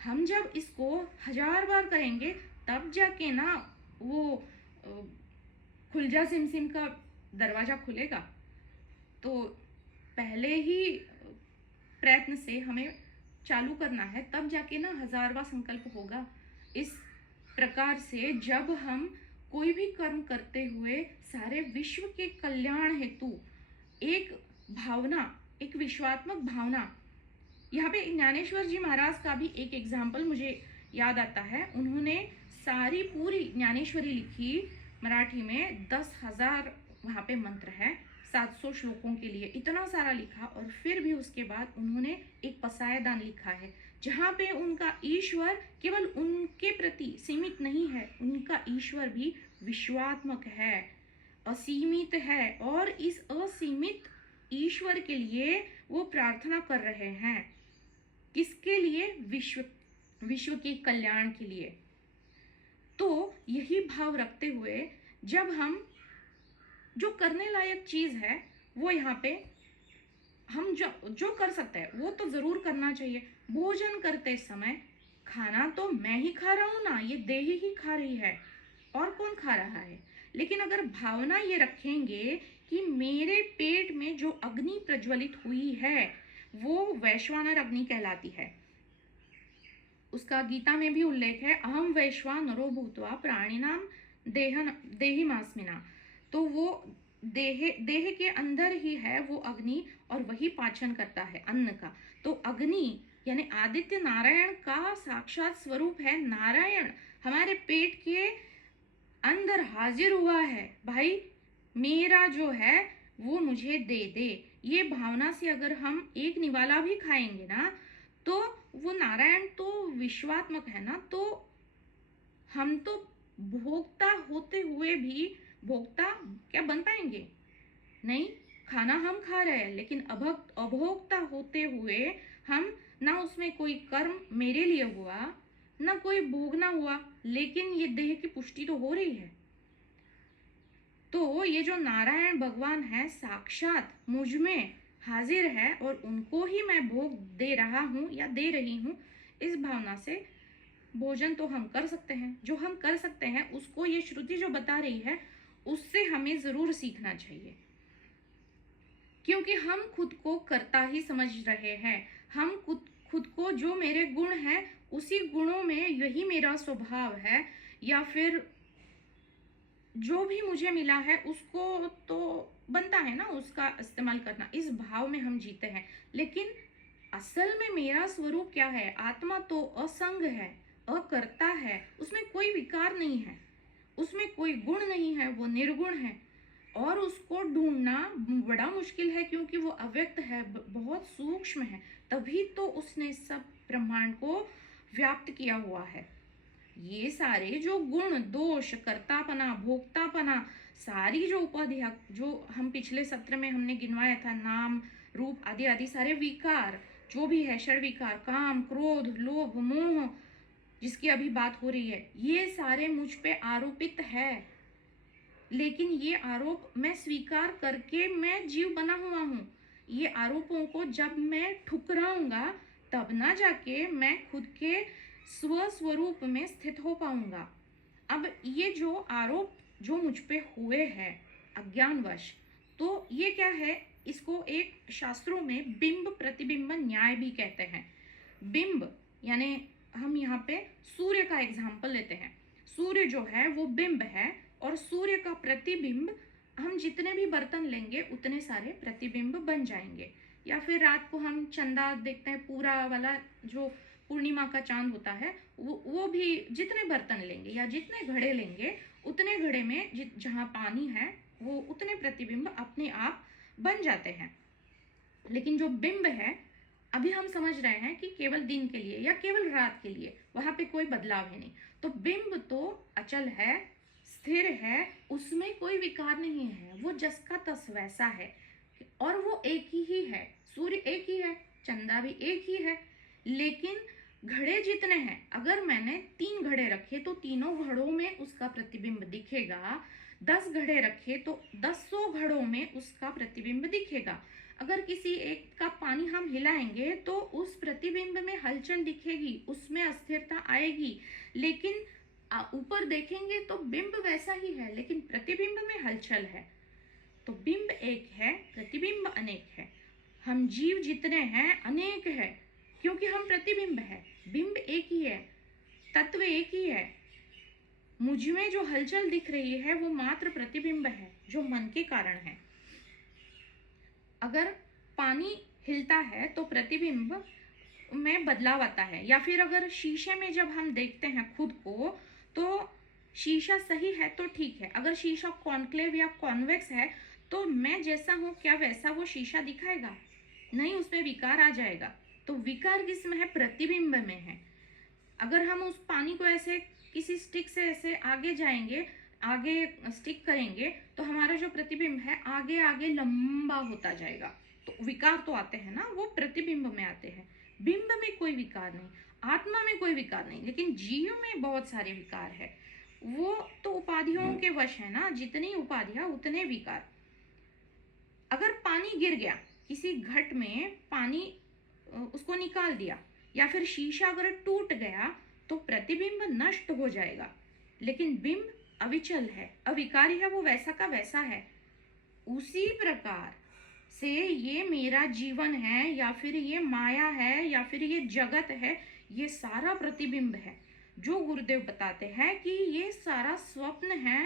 हम जब इसको 1000 बार करेंगे तब जाके ना वो खुलजा सिमसिम का दरवाजा खुलेगा। तो पहले ही प्रयत्न से हमें चालू करना है, तब जाके ना 1000वां संकल्प होगा। इस प्रकार से जब हम कोई भी कर्म करते हुए सारे विश्व के कल्याण हेतु एक भावना, एक विश्वात्मक भावना, यहाँ पे ज्ञानेश्वर जी महाराज का भी एक एग्जाम्पल मुझे याद आता है। उन्होंने सारी पूरी ज्ञानेश्वरी लिखी मराठी में, 10,000 वहाँ पे मंत्र है, 700 श्लोकों के लिए इतना सारा लिखा। और फिर भी उसके बाद उन्होंने एक पसायदान लिखा है, जहाँ पे उनका ईश्वर केवल उनके प्रति सीमित नहीं है, उनका ईश्वर भी विश्वात्मक है, असीमित है। और इस असीमित ईश्वर के लिए वो प्रार्थना कर रहे हैं, किसके लिए, विश्व के कल्याण के लिए। तो यही भाव रखते हुए जब हम जो करने लायक चीज है वो यहाँ पे हम जो कर सकते हैं वो तो जरूर करना चाहिए। भोजन करते समय खाना तो मैं ही खा रहा हूं ना, ये देही ही खा रही है, और कौन खा रहा है। लेकिन अगर भावना ये रखेंगे कि मेरे पेट में जो अग्नि प्रज्वलित हुई है वो वैश्वानर अग्नि कहलाती है, उसका गीता में भी उल्लेख है, अहम वैश्वानरो भूत्वा प्राणिनाम देहिमास्मिना। तो वो देह के अंदर ही है वो अग्नि, और वही पाचन करता है अन्न का। तो अग्नि यानी आदित्य नारायण का साक्षात स्वरूप है। नारायण हमारे पेट के अंदर हाजिर हुआ है, भाई मेरा जो है वो मुझे दे दे। ये भावना से अगर हम एक निवाला भी खाएंगे ना, तो वो नारायण तो विश्वात्मक है ना, तो हम तो भोक्ता होते हुए भी भोक्ता क्या बन पाएंगे, नहीं, खाना हम खा रहे हैं, लेकिन अभोक्ता होते हुए हम ना उसमें कोई कर्म मेरे लिए हुआ ना कोई भोगना हुआ, लेकिन ये देह की पुष्टि तो हो रही है। तो ये जो नारायण भगवान है साक्षात मुझ में हाजिर है और उनको ही मैं भोग दे रहा हूँ या दे रही हूँ, इस भावना से भोजन तो हम कर सकते हैं। जो हम कर सकते हैं उसको ये श्रुति जो बता रही है उससे हमें जरूर सीखना चाहिए, क्योंकि हम खुद को कर्ता ही समझ रहे हैं। हम खुद को जो मेरे गुण हैं उसी गुणों में यही मेरा स्वभाव है, या फिर जो भी मुझे मिला है उसको तो बनता है ना उसका इस्तेमाल करना, इस भाव में हम जीते हैं। लेकिन असल में मेरा स्वरूप क्या है? आत्मा तो असंग है, अकर्ता है, उसमें कोई विकार नहीं है, उसमें कोई गुण नहीं है, वो निर्गुण है। और उसको ढूंढना बड़ा मुश्किल है क्योंकि वो अव्यक्त है, बहुत सूक्ष्म है। तभी तो उसने सब ब्रह्मांड को व्याप्त किया हुआ है। ये सारे जो गुण दोष, कर्तापना, भोक्तापना, सारी जो उपाधियां जो हम पिछले सत्र में हमने गिनवाया था, नाम रूप आदि आदि सारे विकार जो भी है, षड विकार, काम, क्रोध, लोभ, मोह, जिसकी अभी बात हो रही है, ये सारे मुझ पे आरोपित है। लेकिन ये आरोप मैं स्वीकार करके मैं जीव बना हुआ हूँ। ये आरोपों को जब मैं ठुकराऊंगा तब ना जाके मैं खुद के स्वस्वरूप में स्थित हो पाऊंगा। अब ये जो आरोप जो मुझ पे हुए हैं अज्ञानवश, तो ये क्या है? इसको एक शास्त्रों में बिंब प्रतिबिंब न्याय भी कहते हैं। बिंब यानी हम यहाँ पे सूर्य का एग्जाम्पल लेते हैं। सूर्य जो है वो बिंब है और सूर्य का प्रतिबिंब, हम जितने भी बर्तन लेंगे उतने सारे प्रतिबिंब बन जाएंगे। या फिर रात को हम चंदा देखते हैं, पूरा वाला जो पूर्णिमा का चांद होता है, वो भी जितने बर्तन लेंगे या जितने घड़े लेंगे उतने घड़े में जहाँ पानी है वो उतने प्रतिबिंब अपने आप बन जाते हैं। लेकिन जो बिंब है, अभी हम समझ रहे हैं कि केवल दिन के लिए या केवल रात के लिए, वहां पे कोई बदलाव है नहीं। तो बिंब तो अचल है, स्थिर है, उसमें कोई विकार नहीं है, वो जस का तस वैसा है और वो एक ही है। सूर्य एक ही है, चंद्रा भी एक ही है। लेकिन घड़े जितने हैं, अगर मैंने 3 घड़े रखे तो तीनों घड़ों में उसका प्रतिबिंब दिखेगा। 10 घड़े रखे तो 10 घड़ों में उसका प्रतिबिंब दिखेगा। अगर किसी एक का पानी हम हिलाएंगे तो उस प्रतिबिंब में हलचल दिखेगी, उसमें अस्थिरता आएगी। लेकिन ऊपर देखेंगे तो बिंब वैसा ही है, लेकिन प्रतिबिंब में हलचल है। तो बिंब एक है, प्रतिबिंब अनेक है। हम जीव जितने हैं अनेक है, क्योंकि हम प्रतिबिंब है। बिंब एक ही है, तत्व एक ही है। मुझ में जो हलचल दिख रही है वो मात्र प्रतिबिंब है, जो मन के कारण है। अगर पानी हिलता है तो प्रतिबिंब में बदलाव आता है। या फिर अगर शीशे में जब हम देखते हैं खुद को, तो शीशा सही है तो ठीक है। अगर शीशा कॉन्क्लेव या कॉन्वेक्स है तो मैं जैसा हूं क्या वैसा वो शीशा दिखाएगा? नहीं, उसमें विकार आ जाएगा। तो विकार किस में है? प्रतिबिंब में है। अगर हम उस पानी को ऐसे किसी स्टिक से ऐसे आगे जाएंगे, आगे स्टिक करेंगे, तो हमारा जो प्रतिबिंब है आगे आगे लंबा होता जाएगा। तो विकार तो आते हैं ना, वो प्रतिबिंब में आते हैं। बिंब में कोई विकार नहीं, आत्मा में कोई विकार नहीं, लेकिन जीव में बहुत सारे विकार है। वो तो उपाधियों के वश है ना, जितनी उपाधियां उतने विकार। अगर पानी गिर गया किसी घट में, पानी उसको निकाल दिया, या फिर शीशा अगर टूट गया तो प्रतिबिंब नष्ट हो जाएगा, लेकिन बिंब अविचल है, अविकारी है, वो वैसा का वैसा है। उसी प्रकार से ये मेरा जीवन है या फिर ये माया है या फिर ये जगत है, ये सारा प्रतिबिंब है। जो गुरुदेव बताते हैं कि ये सारा स्वप्न है,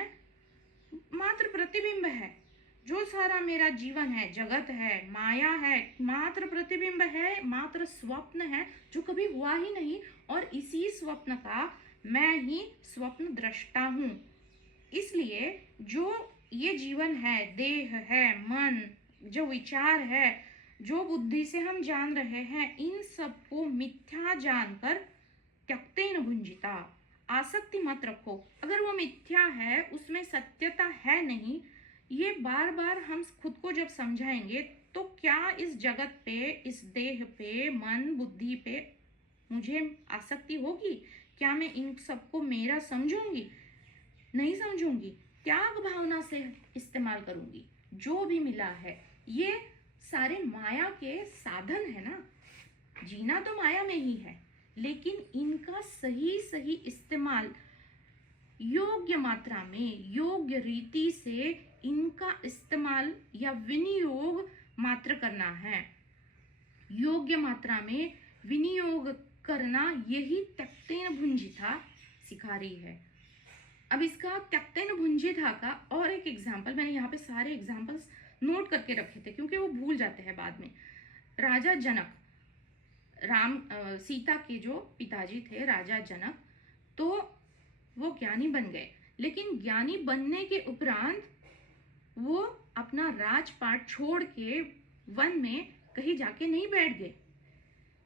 मात्र प्रतिबिंब है। जो सारा मेरा जीवन है, जगत है, माया है, मात्र प्रतिबिंब है, मात्र स्वप्न है जो कभी हुआ ही नहीं। और इसी स्वप्न का मैं ही स्वप्न दृष्टा हूँ। इसलिए जो ये जीवन है, देह है, मन, जो विचार है, जो बुद्धि से हम जान रहे हैं, इन सबको मिथ्या जानकर त्यक्तेन भुंजिता, आसक्ति मत रखो। अगर वो मिथ्या है, उसमें सत्यता है नहीं, ये बार बार हम खुद को जब समझाएंगे तो क्या इस जगत पे, इस देह पे, मन बुद्धि पे मुझे आसक्ति होगी? क्या मैं इन सबको मेरा समझूंगी? नहीं समझूंगी। त्याग भावना से इस्तेमाल करूंगी। जो भी मिला है ये सारे माया के साधन है ना। जीना तो माया में ही है, लेकिन इनका सही सही इस्तेमाल योग्य मात्रा में, योग्य रीति से इनका इस्तेमाल या विनियोग मात्र करना है। योग्य मात्रा में विनियोग करना, यही त्यक्तेन भुंजिथा सिखा रही है। अब इसका त्यक्तेन भुंजिथा का और एक एग्जाम्पल, मैंने यहाँ पे सारे एग्जाम्पल्स नोट करके रखे थे क्योंकि वो भूल जाते हैं बाद में। राजा जनक, सीता के जो पिताजी थे राजा जनक, तो वो ज्ञानी बन गए, लेकिन ज्ञानी बनने के उपरांत वो अपना राजपाट छोड़ के वन में कहीं जाके नहीं बैठ गए।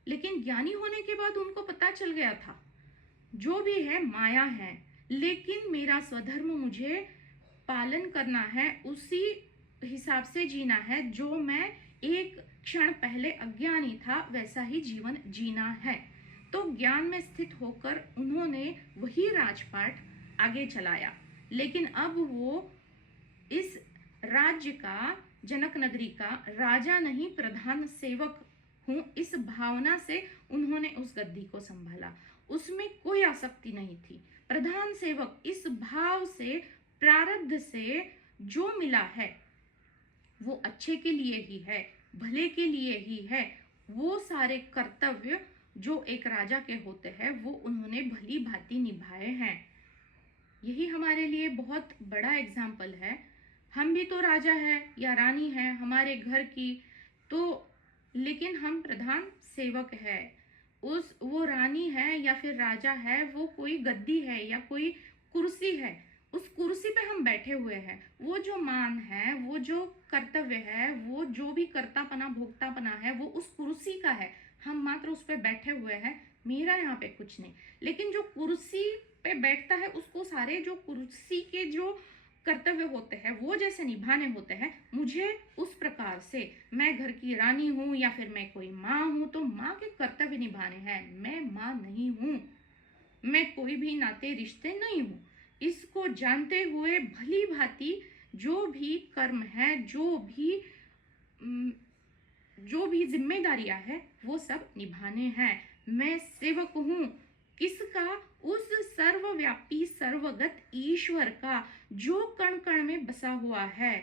लेकिन ज्ञानी होने के बाद उनको पता चल गया था जो भी है माया है, लेकिन मेरा स्वधर्म मुझे पालन करना है, उसी हिसाब से जीना है जो मैं एक क्षण पहले अज्ञानी था वैसा ही जीवन जीना है। तो ज्ञान में स्थित होकर उन्होंने वही राजपाट आगे चलाया। लेकिन अब वो इस राज्य का, जनक नगरी का राजा नहीं प्रधान सेवक हूँ, इस भावना से उन्होंने उस गद्दी को संभाला। उसमें कोई आसक्ति नहीं थी। प्रधान सेवक इस भाव से, प्रारब्ध से जो मिला है वो अच्छे के लिए ही है, भले के लिए ही है। वो सारे कर्तव्य जो एक राजा के होते हैं वो उन्होंने भली भांति निभाए हैं। यही हमारे लिए बहुत बड़ा एग्जाम्पल है। हम भी तो राजा है या रानी है हमारे घर की, तो लेकिन हम प्रधान सेवक है। वो रानी है या फिर राजा है, वो कोई गद्दी है या कोई कुर्सी है, उस कुर्सी पे हम बैठे हुए हैं। वो जो मान है, वो जो कर्तव्य है, वो जो भी कर्तापना भोक्तापना है, वो उस कुर्सी का है। हम मात्र उस पे बैठे हुए हैं, मेरा यहाँ पे कुछ नहीं। लेकिन जो कुर्सी पे बैठता है उसको सारे जो कुर्सी के जो कर्तव्य होते हैं वो जैसे निभाने होते हैं, मुझे उस प्रकार से, मैं घर की रानी हूँ या फिर मैं कोई माँ हूँ तो माँ के कर्तव्य निभाने हैं। मैं माँ नहीं हूँ, मैं कोई भी नाते रिश्ते नहीं हूँ। इसको जानते हुए भली भांति जो भी कर्म है, जो भी जिम्मेदारियां है वो सब निभाने हैं। मैं सेवक हूँ किसका? उस सर्वव्यापी सर्वगत ईश्वर का, जो कण कण में बसा हुआ है।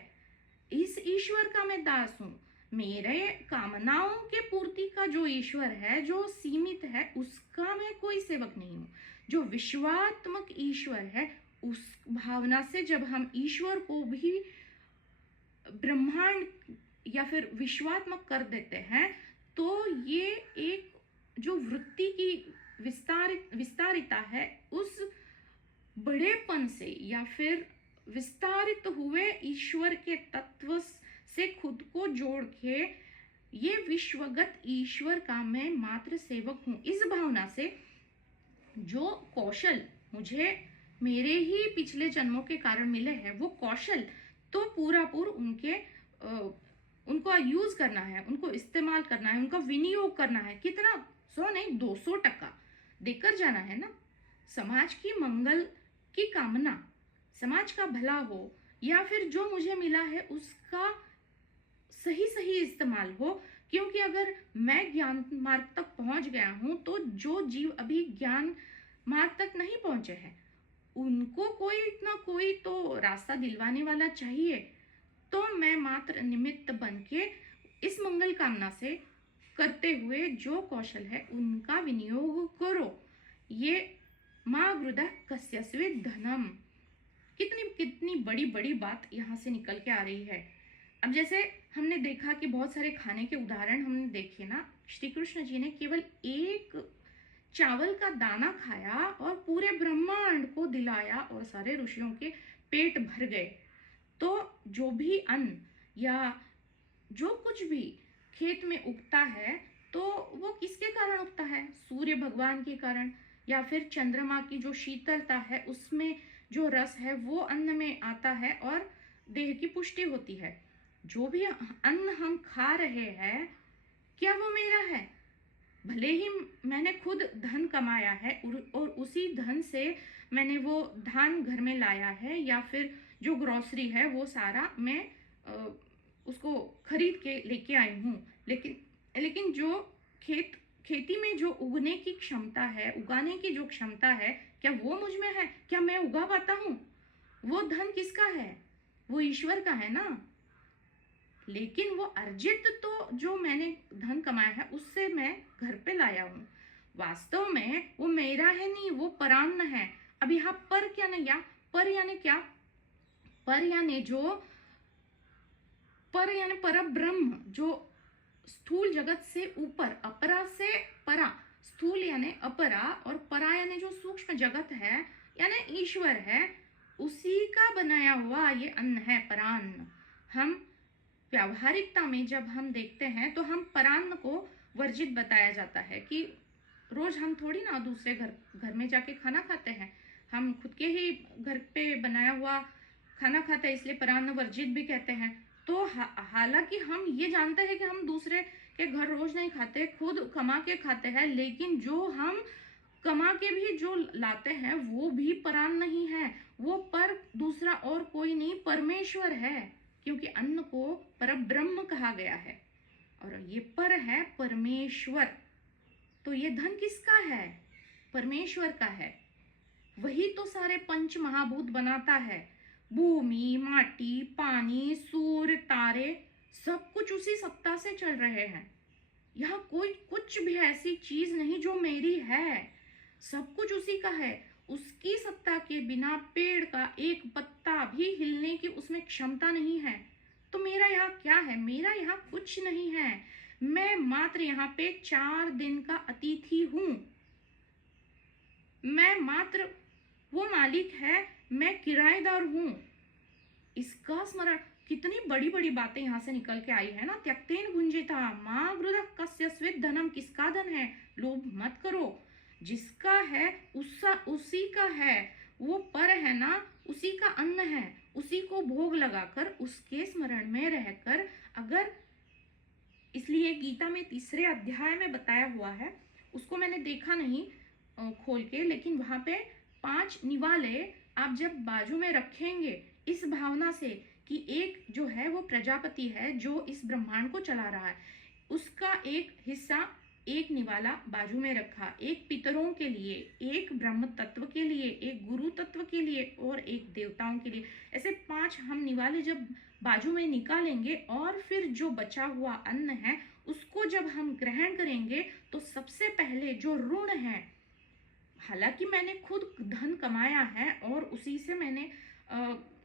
इस ईश्वर का मैं दास हूँ। मेरे कामनाओं के पूर्ति का जो ईश्वर है, जो सीमित है, उसका मैं कोई सेवक नहीं हूँ। जो विश्वात्मक ईश्वर है, उस भावना से जब हम ईश्वर को भी ब्रह्मांड या फिर विश्वात्मक कर देते हैं, तो ये एक जो वृत्ति की विस्तारिता है, उस बड़ेपन से या फिर विस्तारित हुए ईश्वर के तत्व से खुद को जोड़ के, ये विश्वगत ईश्वर का मैं मात्र सेवक हूँ, इस भावना से जो कौशल मुझे मेरे ही पिछले जन्मों के कारण मिले हैं, वो कौशल तो पूरा उनको यूज करना है, उनको इस्तेमाल करना है, उनका विनियोग करना है। कितना? 100 नहीं 200% देकर जाना है ना। समाज की मंगल की कामना, समाज का भला हो या फिर जो मुझे मिला है उसका सही सही इस्तेमाल हो। क्योंकि अगर मैं ज्ञान मार्ग तक पहुंच गया हूं, तो जो जीव अभी ज्ञान मार्ग तक नहीं पहुंचे हैं, उनको कोई ना कोई तो रास्ता दिलवाने वाला चाहिए। तो मैं मात्र निमित्त बन के इस मंगल कामना से करते हुए जो कौशल है उनका विनियोग करो। ये माँ वृदा कस्यस्विद धनम, कितनी कितनी बड़ी बड़ी बात यहाँ से निकल के आ रही है। अब जैसे हमने देखा कि बहुत सारे खाने के उदाहरण हमने देखे ना, श्री कृष्ण जी ने केवल एक चावल का दाना खाया और पूरे ब्रह्मांड को दिलाया और सारे ऋषियों के पेट भर गए। तो जो भी अन्न या जो कुछ भी खेत में उगता है, तो वो किसके कारण उगता है? सूर्य भगवान के कारण, या फिर चंद्रमा की जो शीतलता है उसमें जो रस है वो अन्न में आता है और देह की पुष्टि होती है। जो भी अन्न हम खा रहे हैं, क्या वो मेरा है? भले ही मैंने खुद धन कमाया है और उसी धन से मैंने वो धान घर में लाया है, या फिर जो ग्रोसरी है वो सारा मैं उसको खरीद के लेके आई हूँ, लेकिन लेकिन जो खेती में जो उगने की क्षमता है, उगाने की जो क्षमता है, क्या वो मुझ में है? क्या मैं उगा पाता हूँ? वो धन किसका है? वो ईश्वर का है ना। लेकिन वो अर्जित तो जो मैंने धन कमाया है उससे मैं घर पे लाया हूँ। वास्तव में वो मेरा है नहीं, वो परान्न है। अब यहाँ पर क्या नहीं, या पर यानी क्या? पर यानी पर ब्रह्म, जो स्थूल जगत से ऊपर, अपरा से परा। स्थूल यानी अपरा और परा यानी जो सूक्ष्म जगत है, यानी ईश्वर है, उसी का बनाया हुआ ये अन्न है, परान्न। हम व्यावहारिकता में जब हम देखते हैं तो हम परान्न को वर्जित बताया जाता है कि रोज हम थोड़ी ना दूसरे घर में जाके खाना खाते हैं, हम खुद के ही घर पे बनाया हुआ खाना खाते हैं, इसलिए परान्न वर्जित भी कहते हैं। तो हालांकि हम ये जानते हैं कि हम दूसरे के घर रोज नहीं खाते, खुद कमा के खाते हैं, लेकिन जो हम कमा के भी जो लाते हैं वो भी परान्न नहीं है। वो पर दूसरा और कोई नहीं, परमेश्वर है, क्योंकि अन्न को परब्रह्म कहा गया है और ये पर है परमेश्वर। तो ये धन किसका है? परमेश्वर का है। वही तो सारे पंच महाभूत बनाता है। भूमि, माटी, पानी, सूर्य, तारे, सब कुछ उसी सत्ता से चल रहे हैं। यहाँ कोई कुछ भी ऐसी चीज नहीं जो मेरी है, सब कुछ उसी का है। उसकी सत्ता के बिना पेड़ का एक पत्ता भी हिलने की उसमें क्षमता नहीं है। तो मेरा यहाँ क्या है? मेरा यहाँ कुछ नहीं है। मैं मात्र यहाँ पे 4 दिन का अतिथि हूं। मैं मात्र, वो मालिक है, मैं किराएदार हूं। इसका स्मरण, कितनी बड़ी बड़ी बातें यहाँ से निकल के आई है ना। त्यक्तेन भुंजिता माँ गृह कस्य स्वित धनम, किसका धन है? लोभ मत करो, जिसका है उसी का है। वो पर है ना, उसी का अन्न है, उसी को भोग लगाकर उसके स्मरण में रहकर, अगर, इसलिए गीता में 3 अध्याय में बताया हुआ है, उसको मैंने देखा नहीं खोल के, लेकिन वहां पे 5 निवाले आप जब बाजू में रखेंगे इस भावना से कि एक जो है वो प्रजापति है जो इस ब्रह्मांड को चला रहा है, उसका एक हिस्सा, एक निवाला बाजू में रखा, एक पितरों के लिए, एक ब्रह्म तत्व के लिए, एक गुरु तत्व के लिए और एक देवताओं के लिए। ऐसे 5 हम निवाले जब बाजू में निकालेंगे और फिर जो बचा हुआ अन्न है उसको जब हम ग्रहण करेंगे तो सबसे पहले जो ऋण है, हालांकि मैंने खुद धन कमाया है और उसी से मैंने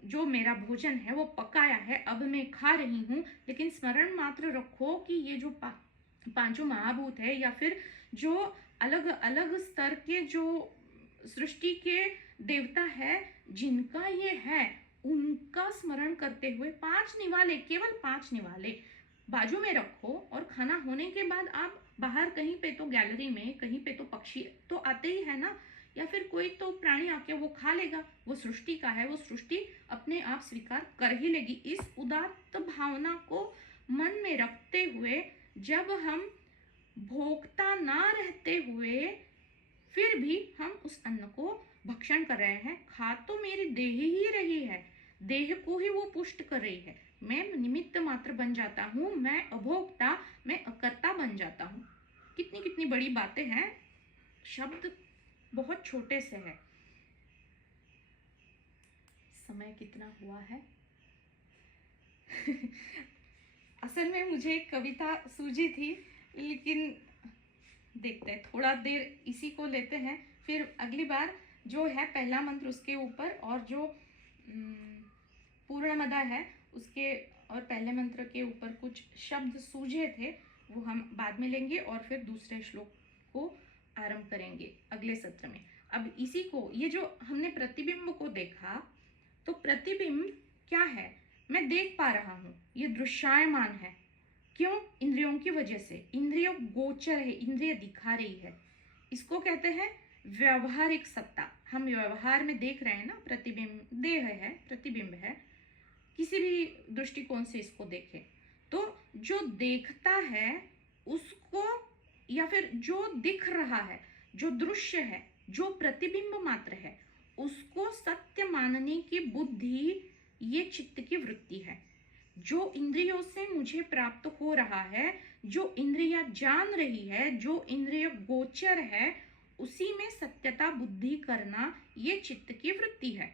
जो मेरा भोजन है वो पकाया है, अब मैं खा रही हूँ, लेकिन स्मरण मात्र रखो कि ये जो पांचों महाभूत है या फिर जो अलग अलग स्तर के जो सृष्टि के देवता है जिनका ये है, उनका स्मरण करते हुए 5 निवाले, केवल 5 निवाले बाजू में रखो। और खाना होने के बाद आप बाहर कहीं पे तो गैलरी में, कहीं पे तो पक्षी तो आते ही है ना, या फिर कोई तो प्राणी आके वो खा लेगा, वो सृष्टि का है, वो सृष्टि अपने आप स्वीकार कर ही लेगी। इस उदात्त भावना को मन में रखते हुए जब हम भोक्ता ना रहते हुए फिर भी हम उस अन्न को भक्षण कर रहे हैं, खा तो मेरी देह ही रही है, देह को ही वो पुष्ट कर रही है, मैं निमित्त मात्र बन जाता हूँ, मैं अभोक्ता, मैं अकर्ता बन जाता हूँ। कितनी कितनी बड़ी बातें हैं, शब्द बहुत छोटे से है। समय कितना हुआ है? असल में मुझे एक कविता सूझी थी, लेकिन देखते हैं, थोड़ा देर इसी को लेते हैं, फिर अगली बार जो है पहला मंत्र उसके ऊपर और जो पूर्णमदा है उसके और पहले मंत्र के ऊपर कुछ शब्द सूझे थे वो हम बाद में लेंगे और फिर दूसरे श्लोक को आरंभ करेंगे अगले सत्र में। अब इसी को, ये जो हमने प्रतिबिंब को देखा, तो प्रतिबिंब क्या है? मैं देख पा रहा हूँ, ये दृश्यायमान है। क्यों? इंद्रियों की वजह से। इंद्रियों गोचर है, इंद्रिय दिखा रही है, इसको कहते हैं व्यवहारिक सत्ता। हम व्यवहार में देख रहे हैं ना, प्रतिबिंब देह है, प्रतिबिंब है। किसी भी दृष्टिकोण से इसको देखें, तो जो देखता है उसको, या फिर जो दिख रहा है, जो दृश्य है, जो प्रतिबिंब मात्र है, उसको सत्य मानने की बुद्धि, ये चित्त की वृत्ति है। जो इंद्रियों से मुझे प्राप्त हो रहा है, जो इंद्रिया जान रही है, जो इंद्रिय गोचर है, उसी में सत्यता बुद्धि करना, ये चित्त की वृत्ति है।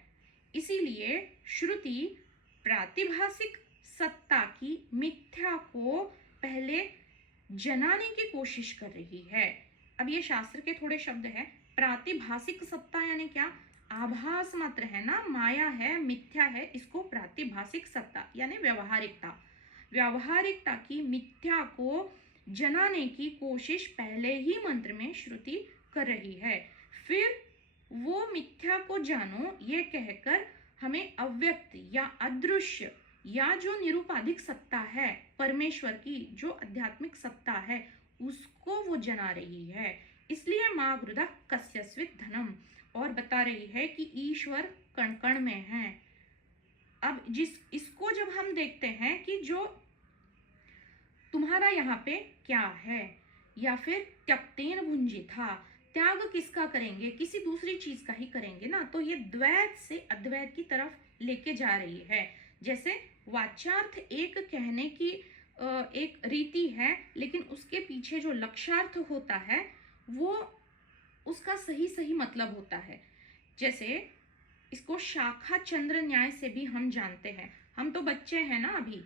इसीलिए श्रुति प्रातिभासिक सत्ता की मिथ्या को पहले जनाने की कोशिश कर रही है। अब ये शास्त्र के थोड़े शब्द हैं। प्रातिभासिक सत्ता यानी क्या? आभास मात्र है ना, माया है, मिथ्या है, इसको प्रातिभासिक सत्ता यानी व्यवहारिकता, व्यवहारिकता की मिथ्या को जनाने की कोशिश पहले ही मंत्र में श्रुति कर रही है। फिर वो मिथ्या को जानो ये कहकर हमें अव्यक्त या अदृश्य या जो निरुपाधिक सत्ता है परमेश्वर की, जो आध्यात्मिक सत्ता है, उसको वो जना रही है। इसलिए माँ गृदा कस्यस्वित धनम, और बता रही है कि ईश्वर कण कण में है। अब इसको जब हम देखते हैं कि जो तुम्हारा यहाँ पे क्या है, या फिर त्यक्तेन भुंजी था, त्याग किसका करेंगे? किसी दूसरी चीज का ही करेंगे ना, तो ये द्वैत से अद्वैत की तरफ लेके जा रही है। जैसे वाच्यार्थ एक कहने की एक रीति है, लेकिन उसके पीछे जो लक्ष्यार्थ होता है वो उसका सही सही मतलब होता है। जैसे इसको शाखा चंद्र न्याय से भी हम जानते हैं। हम तो बच्चे हैं ना अभी।